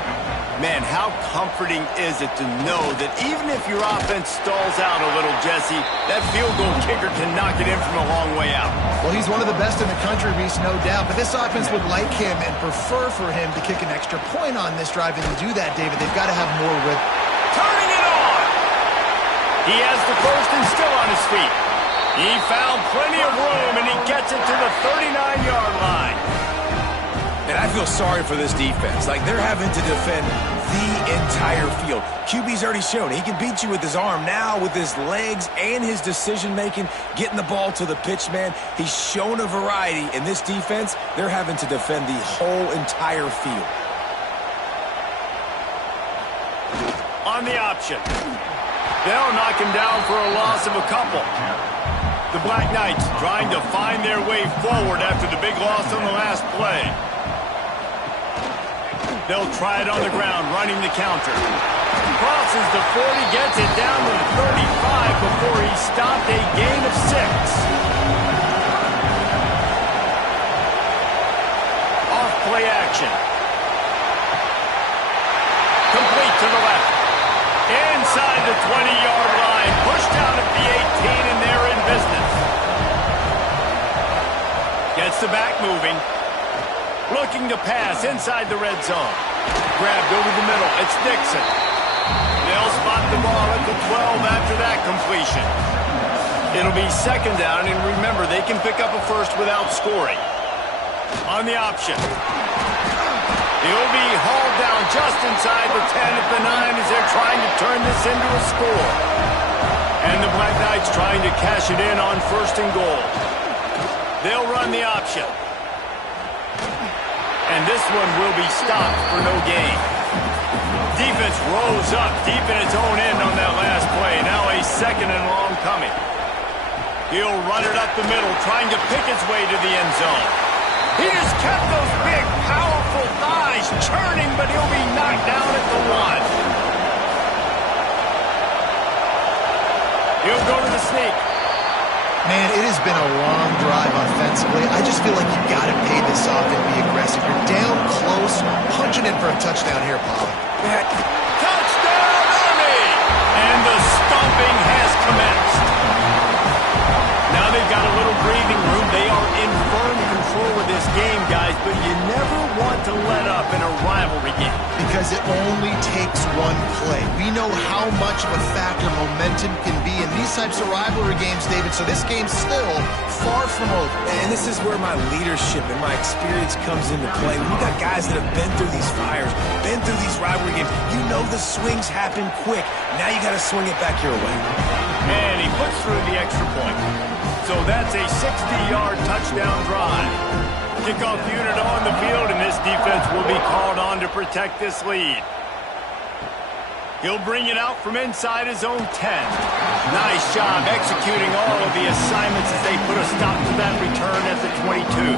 Man, how comforting is it to know that even if your offense stalls out a little, Jesse, that field goal kicker can knock it in from a long way out. Well, he's one of the best in the country, Reese, no doubt. But this offense would like him and prefer for him to kick an extra point on this drive. And to do that, David, they've got to have more rhythm. Turning it on! He has the first and still on his feet. He found plenty of room, and he gets it to the 39-yard line. And I feel sorry for this defense. Like, they're having to defend the entire field. QB's already shown he can beat you with his arm. Now, with his legs and his decision-making, getting the ball to the pitch man, he's shown a variety. In this defense, they're having to defend the whole entire field. On the option. They'll knock him down for a loss of a couple. The Black Knights trying to find their way forward after the big loss on the last play. They'll try it on the ground, running the counter. Crosses the 40, gets it down to the 35 before he stopped a gain of 6. Off play action. Complete to the left. Inside the 20-yard line, pushed out at the 18, and they're in business. Gets the back moving. Looking to pass inside the red zone. Grabbed over the middle. It's Dixon. They'll spot the ball at the 12 after that completion. It'll be second down, and remember, they can pick up a first without scoring. On the option. He'll be hauled down just inside the 10 at the 9 as they're trying to turn this into a score. And the Black Knights trying to cash it in on first and goal. They'll run the option. And this one will be stopped for no gain. Defense rose up deep in its own end on that last play. Now a second and long coming. He'll run it up the middle, trying to pick his way to the end zone. He just kept those big, powerful thighs churning, but he'll be knocked down at the 1. He'll go to the sneak. Man, it has been a long drive offensively. I just feel like you got to pay this off and be aggressive. You're down close, punching in for a touchdown here, Polly. Touchdown, Army! And the stomping has commenced. Now they've got a little breathing room. They are in firm control of this game, guys, but you never want to let up in a rivalry game. Because it only takes one play. We know how much of a factor momentum can be in these types of rivalry games, David, so this game's still far from over. And this is where my leadership and my experience comes into play. When you got guys that have been through these fires, been through these rivalry games, you know the swings happen quick. Now you got to swing it back your way. And he puts through the extra point. So that's a 60-yard touchdown drive. Kickoff unit on the field, and this defense will be called on to protect this lead. He'll bring it out from inside his own 10. Nice job executing all of the assignments as they put a stop to that return at the 22.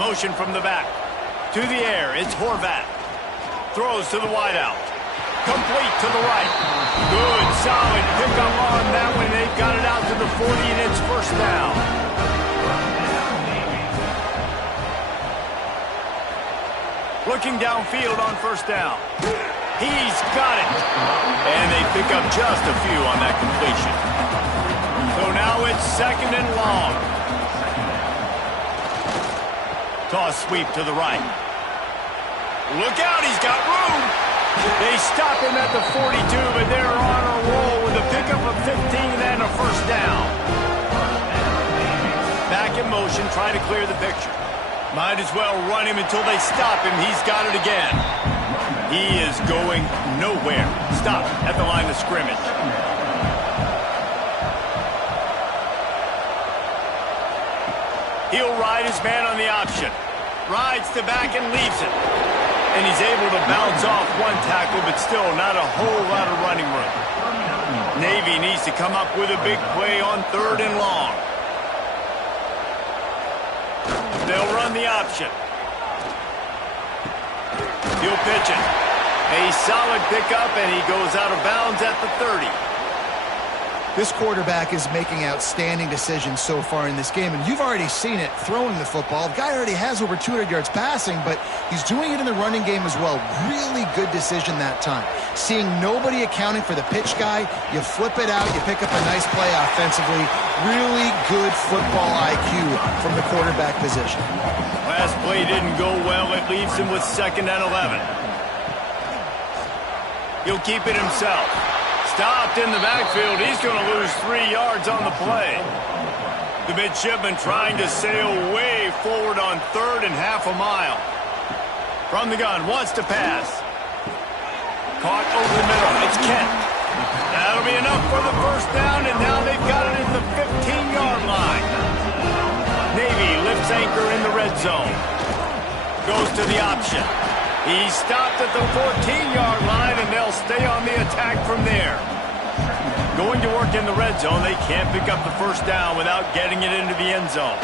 Motion from the back. To the air, it's Horvat. Throws to the wideout. Complete to the right. Good, solid pickup on that one. They've got it out to the 40, and it's first down. Looking downfield on first down. He's got it. And they pick up just a few on that completion. So now it's second and long. Toss sweep to the right. Look out, he's got room. They stop him at the 42, but they're on a roll with a pickup of 15 and a first down. Back in motion, try to clear the picture. Might as well run him until they stop him. He's got it again. He is going nowhere. Stop at the line of scrimmage. He'll ride his man on the option. Rides to back and leaves it. And he's able to bounce off one tackle, but still not a whole lot of running room. Navy needs to come up with a big play on 3rd and long. They'll run the option. He'll pitch it. A solid pickup, and he goes out of bounds at the 30. This quarterback is making outstanding decisions so far in this game, and you've already seen it throwing the football. The guy already has over 200 yards passing, but he's doing it in the running game as well. Really good decision that time. Seeing nobody accounting for the pitch guy, you flip it out, you pick up a nice play offensively. Really good football IQ from the quarterback position. Last play didn't go well. It leaves him with 2nd and 11. He'll keep it himself. Stopped in the backfield. He's going to lose 3 yards on the play. The midshipman trying to sail way forward on 3rd and half a mile. From the gun, wants to pass. Caught over the middle. It's Kent. That'll be enough for the first down, and now they've got it at the 15-yard line. Navy lifts anchor in the red zone. Goes to the option. He's stopped at the 14-yard line, and they'll stay on the attack from there. Going to work in the red zone, they can't pick up the first down without getting it into the end zone.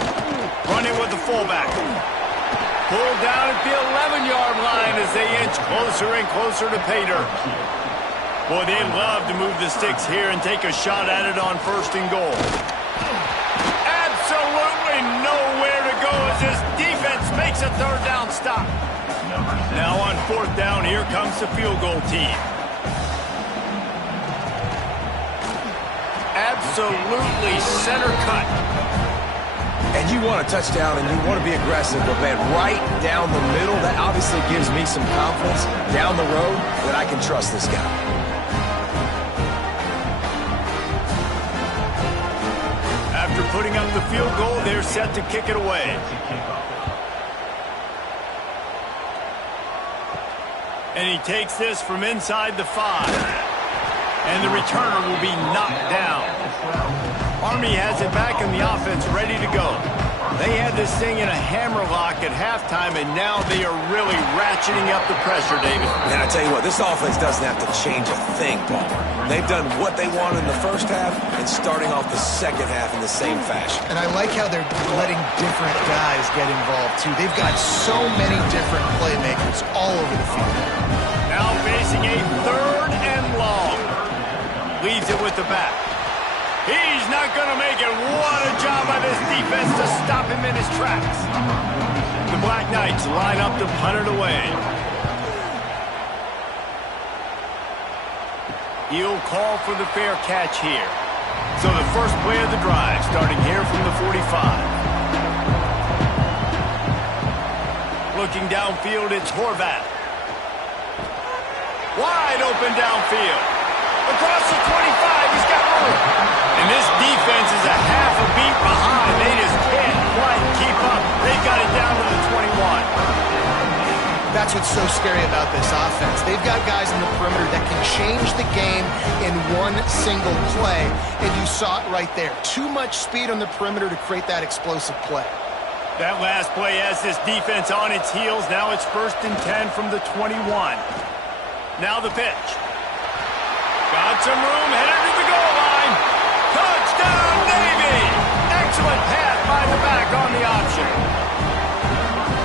Running with the fullback. Pulled down at the 11-yard line as they inch closer and closer to pay dirt. Boy, they'd love to move the sticks here and take a shot at it on 1st and goal. Absolutely nowhere to go as this defense makes a 3rd down stop. Now on 4th down, here comes the field goal team. Absolutely center cut. And you want a touchdown and you want to be aggressive, but man, right down the middle, that obviously gives me some confidence down the road that I can trust this guy. After putting up the field goal, they're set to kick it away. And he takes this from inside the 5. And the returner will be knocked down. Army has it back in the offense, ready to go. They had this thing in a hammerlock at halftime, and now they are really ratcheting up the pressure, David. And I tell you what, this offense doesn't have to change a thing, Paul. They've done what they wanted in the first half and starting off the second half in the same fashion. And I like how they're letting different guys get involved, too. They've got so many different playmakers all over the field. Now facing a 3rd and long. Leaves it with the back. He's not going to make it. What a job by this defense to stop him in his tracks. The Black Knights line up to punt it away. He'll call for the fair catch here. So the first play of the drive starting here from the 45. Looking downfield, it's Horvath. Wide open downfield. Across the 25, he's got room. And this defense is a half a beat behind. They just can't quite keep up. They've got it down to the 21. That's what's so scary about this offense. They've got guys in the perimeter that can change the game in one single play. And you saw it right there. Too much speed on the perimeter to create that explosive play. That last play has this defense on its heels. Now it's 1st and 10 from the 21. Now the pitch. Got some room, headed to the goal line. Touchdown, Navy! Excellent pass by the back on the option.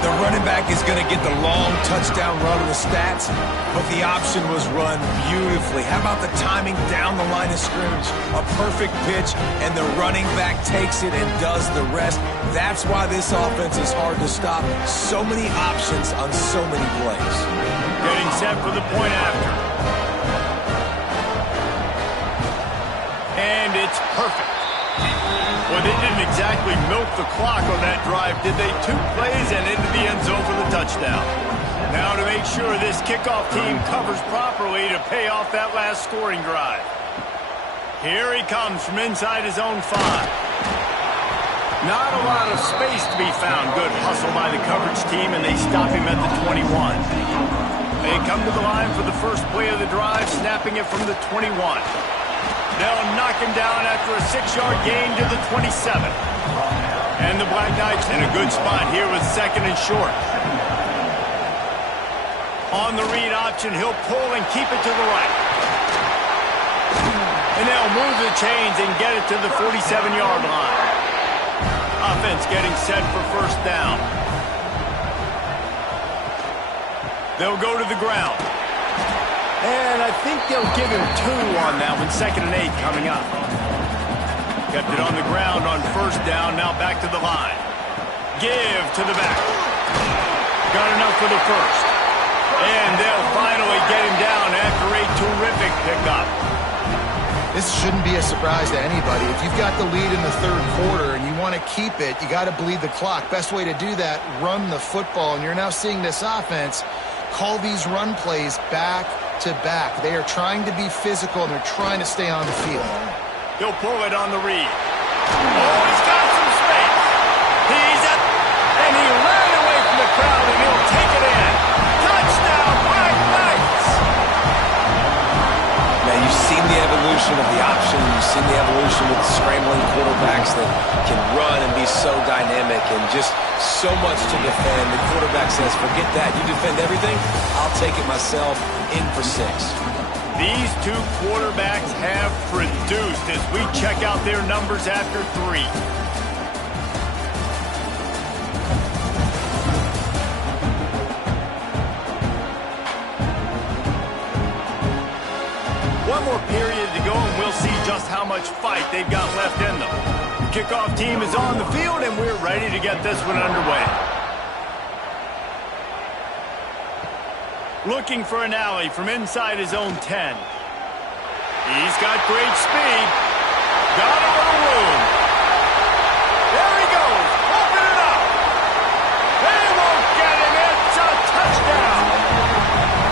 The running back is going to get the long touchdown run of the stats, but the option was run beautifully. How about the timing down the line of scrimmage? A perfect pitch, and the running back takes it and does the rest. That's why this offense is hard to stop. So many options on so many plays. Getting set for the point after. And it's perfect. Well, they didn't exactly milk the clock on that drive, did they? 2 plays and into the end zone for the touchdown. Now to make sure this kickoff team covers properly to pay off that last scoring drive. Here he comes from inside his own 5. Not a lot of space to be found. Good hustle by the coverage team, and they stop him at the 21. They come to the line for the first play of the drive, snapping it from the 21. They'll knock him down after a 6-yard gain to the 27. And the Black Knights in a good spot here with 2nd and short. On the read option, he'll pull and keep it to the right. And they'll move the chains and get it to the 47-yard line. Offense getting set for first down. They'll go to the ground. And I think they'll give him 2 on that one. 2nd and 8 coming up. Kept it on the ground on first down. Now back to the line. Give to the back. Got enough for the first. And they'll finally get him down after a terrific pickup. This shouldn't be a surprise to anybody. If you've got the lead in the 3rd quarter and you want to keep it, you got to bleed the clock. Best way to do that, run the football. And you're now seeing this offense call these run plays back to back. They are trying to be physical, and they're trying to stay on the field. He'll pull it on the read. Oh, he's got some space. He's up, and he ran away from the crowd, and he'll take it in. Touchdown, Black Knights! Now, you've seen the evolution of the option. You've seen the evolution with the scrambling quarterbacks that can run and be so dynamic and just so much to defend. The quarterback says, forget that. You defend everything, I'll take it myself. In for 6. These 2 quarterbacks have produced as we check out their numbers after 3. One more period to go, and we'll see just how much fight they've got left in them. The kickoff team is on the field, and we're ready to get this one underway. Looking for an alley from inside his own 10. He's got great speed. Got a little room. There he goes. Open it up. They won't get him. It's a touchdown.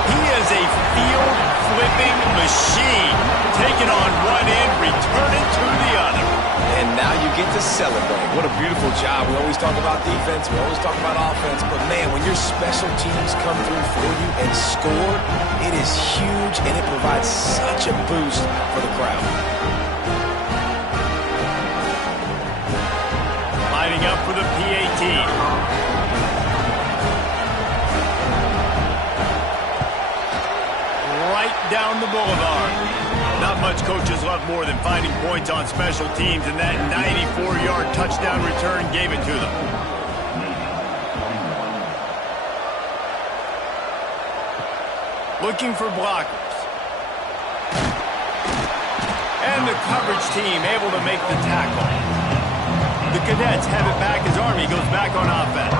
He is a field-flipping machine. Taking on one end, returning to the other. And now you get to celebrate. What a beautiful job. We always talk about defense. We always talk about offense. But, man, when your special teams come through for you and score, it is huge, and it provides such a boost for the crowd. Lining up for the PAT. Right down the boulevard. Not much coaches love more than finding points on special teams, and that 94-yard touchdown return gave it to them. Looking for blockers. And the coverage team able to make the tackle. The Cadets have it back as Army goes back on offense.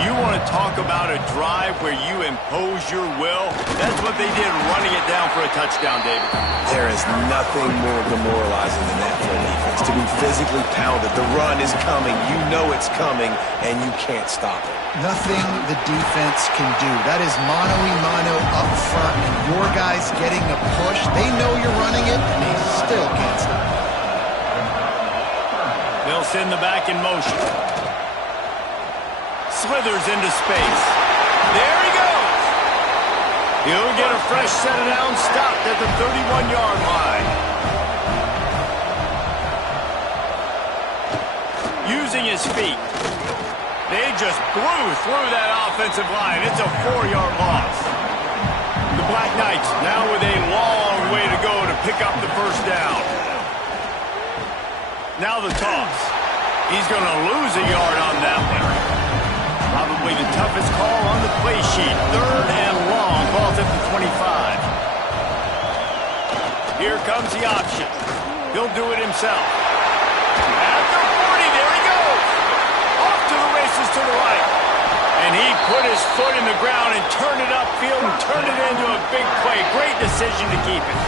You want to talk about a drive where you impose your will? That's what they did, running it down for a touchdown, David. There is nothing more demoralizing than that for a defense. To be physically pounded. The run is coming. You know it's coming, and you can't stop it. Nothing the defense can do. That is mano-a-mano up front, and your guys getting a push. They know you're running it, and they still can't stop it. They'll send the back in motion. Slithers into space. There he goes. He'll get a fresh set of downs, stopped at the 31-yard line. Using his feet. They just blew through that offensive line. It's a 4-yard loss. The Black Knights now with a long way to go to pick up the first down. Now the toss. He's going to lose a yard on that one. Probably the toughest call on the play sheet. 3rd and long. Ball's at the 25. Here comes the option. He'll do it himself. At the 40, there he goes. Off to the races to the right. And he put his foot in the ground and turned it upfield and turned it into a big play. Great decision to keep it.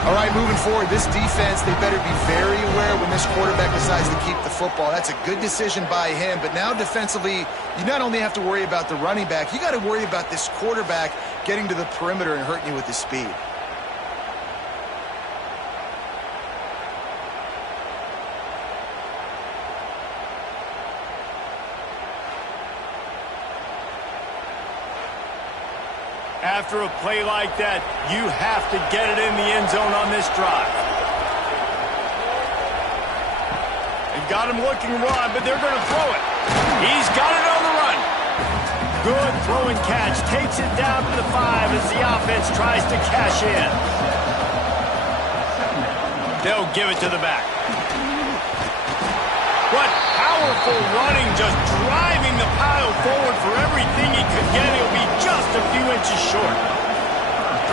All right, moving forward, this defense, they better be very aware when this quarterback decides to keep the football. That's a good decision by him, but now defensively, you not only have to worry about the running back, you got to worry about this quarterback getting to the perimeter and hurting you with his speed. After a play like that, you have to get it in the end zone on this drive. They've got him looking run, but they're going to throw it. He's got it on the run. Good throw and catch takes it down to the 5 as the offense tries to cash in. They'll give it to the back. What powerful running, just driving the pile forward for everything he could get. He'll be just a few inches short.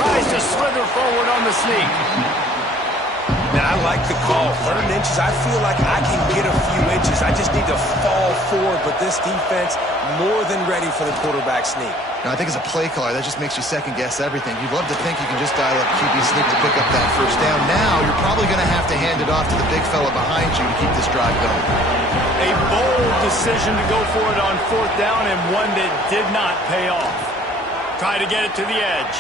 Tries to slither forward on the sneak. And I like the call. 3rd inches, I feel like I can get a few inches. I just need to fall forward, but this defense more than ready for the quarterback sneak. Now, I think as a play caller, that just makes you second-guess everything. You'd love to think you can just dial up QB sneak to pick up that first down. Now, you're probably going to have to hand it off to the big fella behind you to keep this drive going. A bold decision to go for it on 4th down, and one that did not pay off. Try to get it to the edge.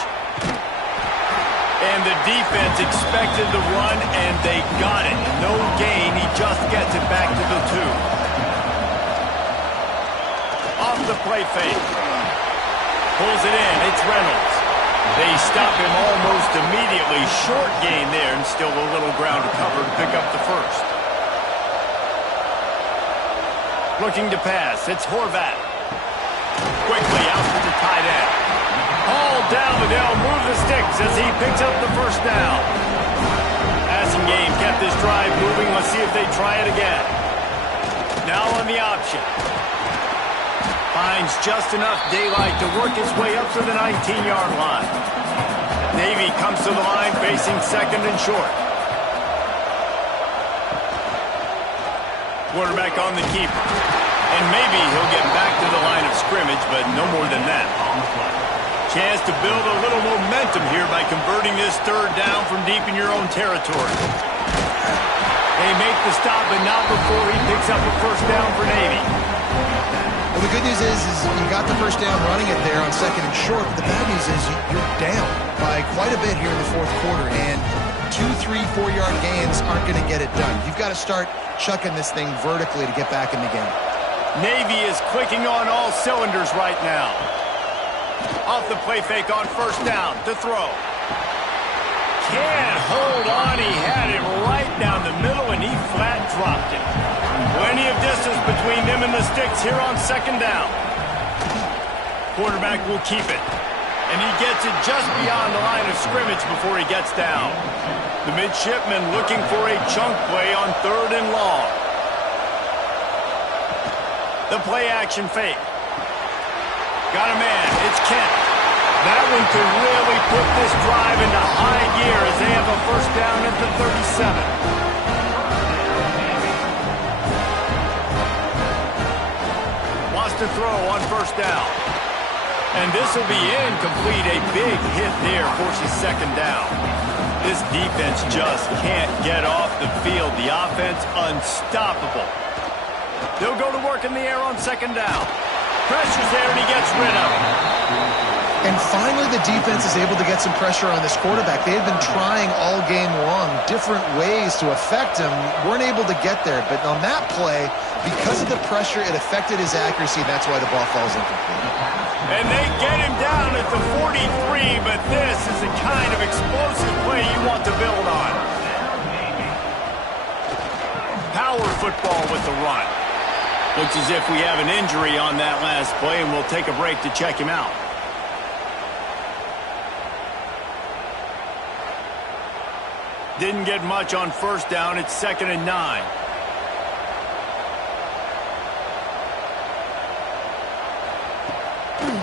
And the defense expected the run, and they got it. No gain. He just gets it back to the 2. Off the play fake. Pulls it in. It's Reynolds. They stop him almost immediately. Short gain there, and still a little ground to cover to pick up the first. Looking to pass. It's Horvat. Quickly out to the tight end. All down, but they'll move the sticks as he picks up the first down. Passing game kept this drive moving. Let's see if they try it again. Now on the option. Finds just enough daylight to work his way up to the 19-yard line. Navy comes to the line facing 2nd and short. Quarterback on the keeper. And maybe he'll get back to the line of scrimmage, but no more than that. Chance to build a little momentum here by converting this 3rd down from deep in your own territory. They make the stop, but not before he picks up a first down for Navy. Well, the good news is you got the first down running it there on 2nd and short, but the bad news is you're down by quite a bit here in the 4th quarter, and 2, 3, 4-yard gains aren't going to get it done. You've got to start chucking this thing vertically to get back in the game. Navy is clicking on all cylinders right now. Off the play fake on 1st down to throw. Can't hold on. He had it right down the middle, and he flat dropped it. Plenty of distance between them and the sticks here on 2nd down. Quarterback will keep it. And he gets it just beyond the line of scrimmage before he gets down. The midshipmen looking for a chunk play on 3rd and long. The play action fake. Got a man. It's Kent. That one could really put this drive into high gear as they have a first down at the 37. Wants to throw on 1st down. And this will be incomplete. A big hit there forces 2nd down. This defense just can't get off the field. The offense unstoppable. They'll go to work in the air on 2nd down. Pressure's there, and he gets rid of it. And finally, the defense is able to get some pressure on this quarterback. They had been trying all game long different ways to affect him. Weren't able to get there. But on that play, because of the pressure, it affected his accuracy. That's why the ball falls incomplete. And they get him down at the 43, but this is the kind of explosive play you want to build on. Power football with the run. Looks as if we have an injury on that last play, and we'll take a break to check him out. Didn't get much on 1st down. It's 2nd and 9.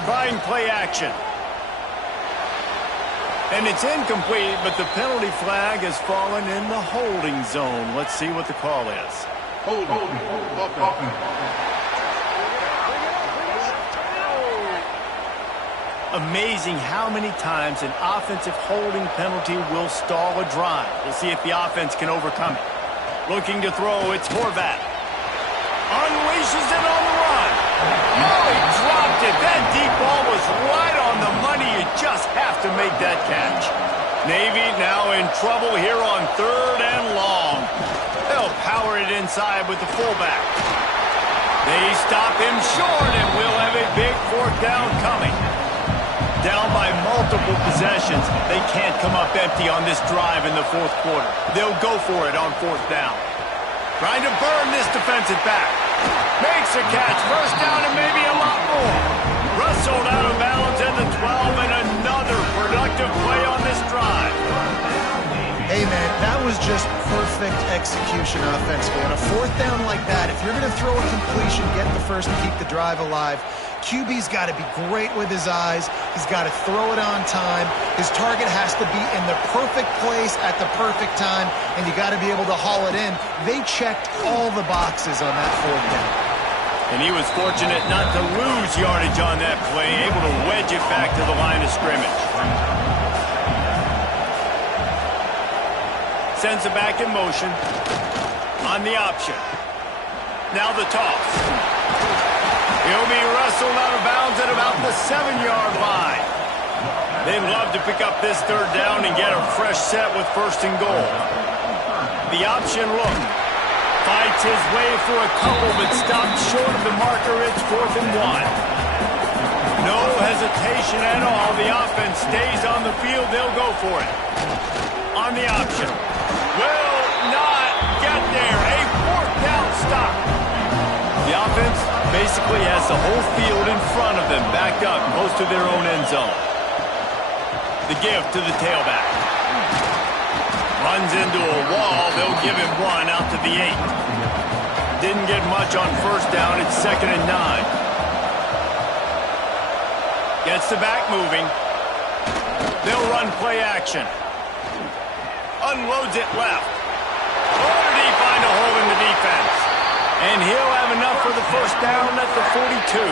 Trying play action. And it's incomplete, but the penalty flag has fallen in the holding zone. Let's see what the call is. Amazing how many times an offensive holding penalty will stall a drive. We'll see if the offense can overcome it. Looking to throw, it's Horvat. Unleashes it on the run. Oh, he dropped it. That deep ball was right on the money. You just have to make that catch. Navy now in trouble here on 3rd and long. They'll power it inside with the fullback. They stop him short, and we'll have a big 4th down coming. Down by multiple possessions. They can't come up empty on this drive in the 4th quarter. They'll go for it on 4th down. Trying to burn this defensive back. Makes a catch. First down and maybe a lot more. Rustled out of just perfect execution offensively. On a fourth down like that, if you're going to throw a completion, get the first and keep the drive alive, QB's got to be great with his eyes. He's got to throw it on time. His target has to be in the perfect place at the perfect time, and you got to be able to haul it in. They checked all the boxes on that fourth down. And he was fortunate not to lose yardage on that play, able to wedge it back to the line of scrimmage. Sends it back in motion. On the option. Now the toss. He'll be wrestled out of bounds at about the 7-yard line. They'd love to pick up this third down and get a fresh set with first and goal. The option look. Fights his way for a couple, but stopped short of the marker. It's 4th and 1. No hesitation at all. The offense stays on the field. They'll go for it. On the option. Will not get there. A 4th down stop. The offense basically has the whole field in front of them, backed up close to their own end zone. The give to the tailback. Runs into a wall. They'll give him one out to the 8. Didn't get much on first down. It's 2nd and 9. Gets the back moving. They'll run play action. Unloads it left. Oh, did he find a hole in the defense? And he'll have enough for the first down at the 42.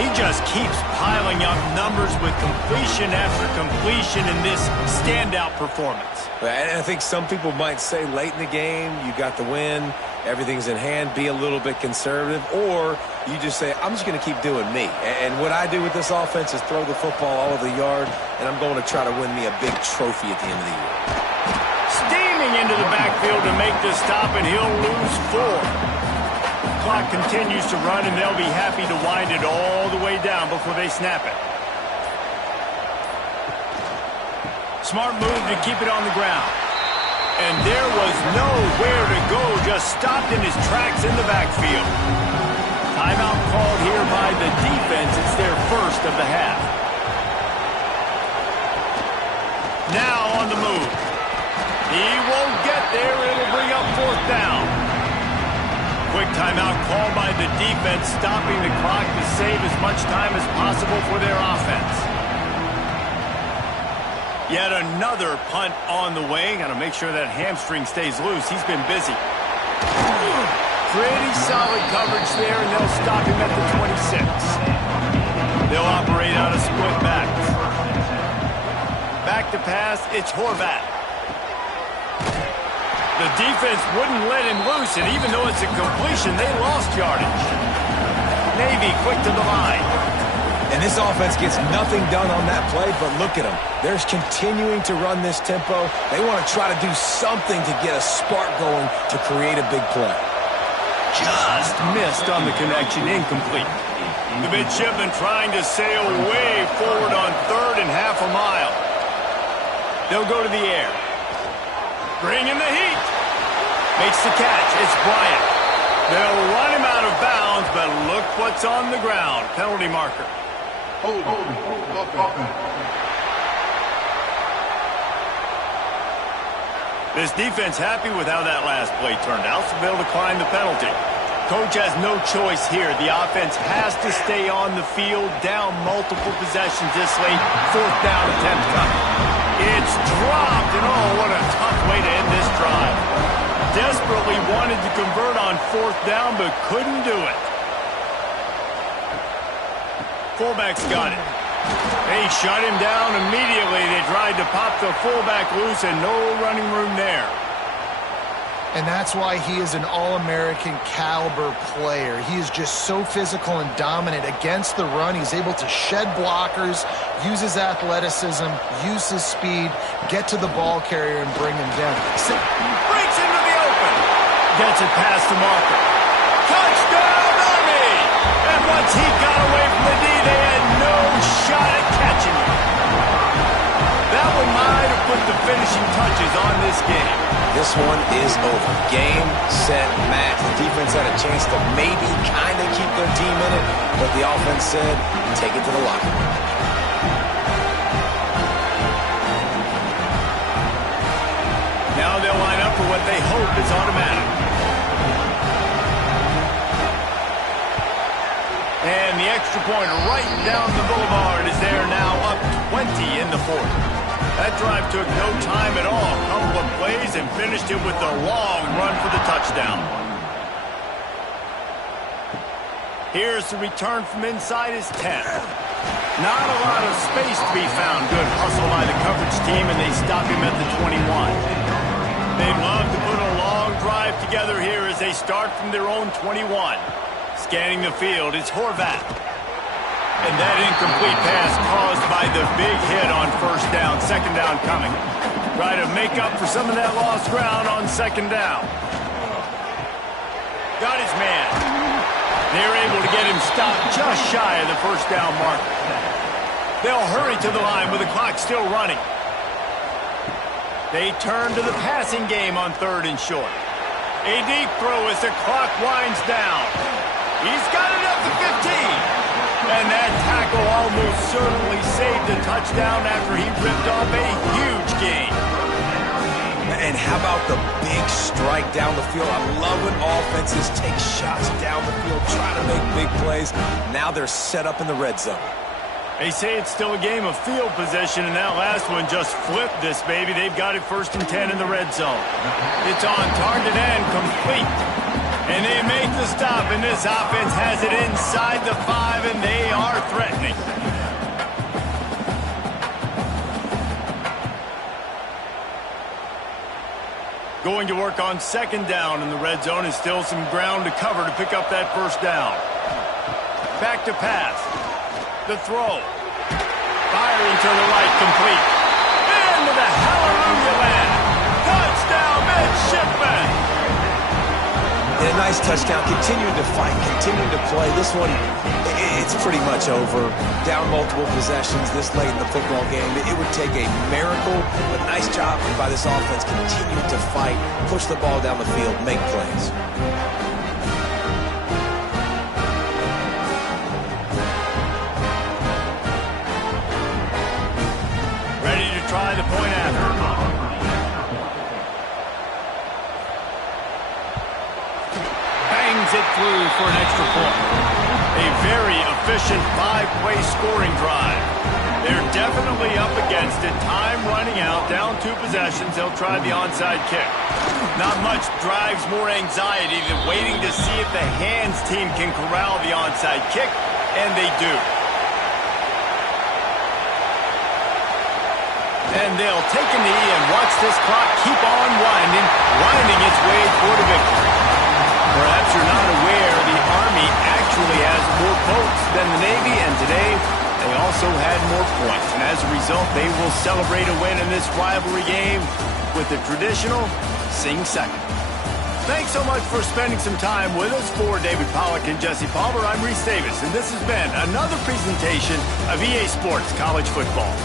He just keeps piling up numbers with completion after completion in this standout performance. And I think some people might say late in the game, you got the win, everything's in hand, be a little bit conservative, or you just say, I'm just going to keep doing me. And what I do with this offense is throw the football all over the yard, and I'm going to try to win me a big trophy at the end of the year. Steaming into the backfield to make the stop, and he'll lose 4. Clock continues to run, and they'll be happy to wind it all the way down before they snap it. Smart move to keep it on the ground. And there was nowhere to go, just stopped in his tracks in the backfield. Timeout called here by the defense. It's their first of the half. Now on the move. He won't get there. It'll bring up 4th down. Quick timeout called by the defense, stopping the clock to save as much time as possible for their offense. Yet another punt on the way. Got to make sure that hamstring stays loose. He's been busy. Pretty solid coverage there, and they'll stop him at the 26. They'll operate out of split backs. Back to pass, it's Horvat. The defense wouldn't let him loose, and even though it's a completion, they lost yardage. Navy quick to the line. And this offense gets nothing done on that play, but look at them. They're continuing to run this tempo. They want to try to do something to get a spark going to create a big play. Just missed on the connection, incomplete. The midshipmen trying to sail way forward on 3rd and half a mile. They'll go to the air. Bring in the heat. Makes the catch. It's Bryant. They'll run him out of bounds, but look what's on the ground. Penalty marker. This defense happy with how that last play turned out, so they'll decline the penalty. Coach has no choice here. The offense has to stay on the field, down multiple possessions this late. 4th down attempt coming. It's dropped, and oh, what a tough way to end this drive. Desperately wanted to convert on 4th down, but couldn't do it. Fullback's got it. They shut him down immediately. They tried to pop the fullback loose, and no running room there. And that's why he is an All-American caliber player. He is just so physical and dominant against the run. He's able to shed blockers, use his athleticism, use his speed, get to the ball carrier and bring him down. Breaks into the open. Gets it past the marker. Touchdown, Army! And once he got away from the D, they had no shot at catching him. That one might have put the finishing touches on this game. This one is over. Game, set, match. The defense had a chance to maybe kind of keep their team in it, but the offense said, take it to the locker room. Now what they hope is automatic. And the extra point right down the boulevard is there now, up 20 in the fourth. That drive took no time at all. A couple of plays and finished it with a long run for the touchdown. Here's the return from inside his 10. Not a lot of space to be found. Good hustle by the coverage team, and they stop him at the 21. They'd love to put a long drive together here as they start from their own 21. Scanning the field, it's Horvat. And that incomplete pass caused by the big hit on first down. Second down coming. Try to make up for some of that lost ground on second down. Got his man. They're able to get him stopped just shy of the first down marker. They'll hurry to the line with the clock still running. They turn to the passing game on third and short. A deep throw as the clock winds down. He's got it up to 15. And that tackle almost certainly saved a touchdown after he ripped off a huge gain. And how about the big strike down the field? I love when offenses take shots down the field, try to make big plays. Now they're set up in the red zone. They say it's still a game of field position, and that last one just flipped this baby. They've got it 1st and 10 in the red zone. It's on target and complete. And they make the stop, and this offense has it inside the 5, and they are threatening. Going to work on second down in the red zone, and still some ground to cover to pick up that first down. Back to pass. The throw. Firing to the right, complete. Into the hallelujah land. Touchdown, Midshipmen. And a nice touchdown, continuing to fight, continuing to play. This one, it's pretty much over. Down multiple possessions this late in the football game. It would take a miracle, but nice job by this offense, continuing to fight, push the ball down the field, make plays. Ready to try the point after. It through for an extra point. A very efficient 5-play scoring drive. They're definitely up against it. Time running out, down 2 possessions. They'll try the onside kick. Not much drives more anxiety than waiting to see if the hands team can corral the onside kick, and they do. And they'll take a knee and watch this clock keep on winding its way toward a victory. Perhaps you're not aware the Army actually has more votes than the Navy, and today they also had more points. And as a result, they will celebrate a win in this rivalry game with the traditional sing second. Thanks so much for spending some time with us. For David Pollack and Jesse Palmer, I'm Reese Davis, and this has been another presentation of EA Sports College Football.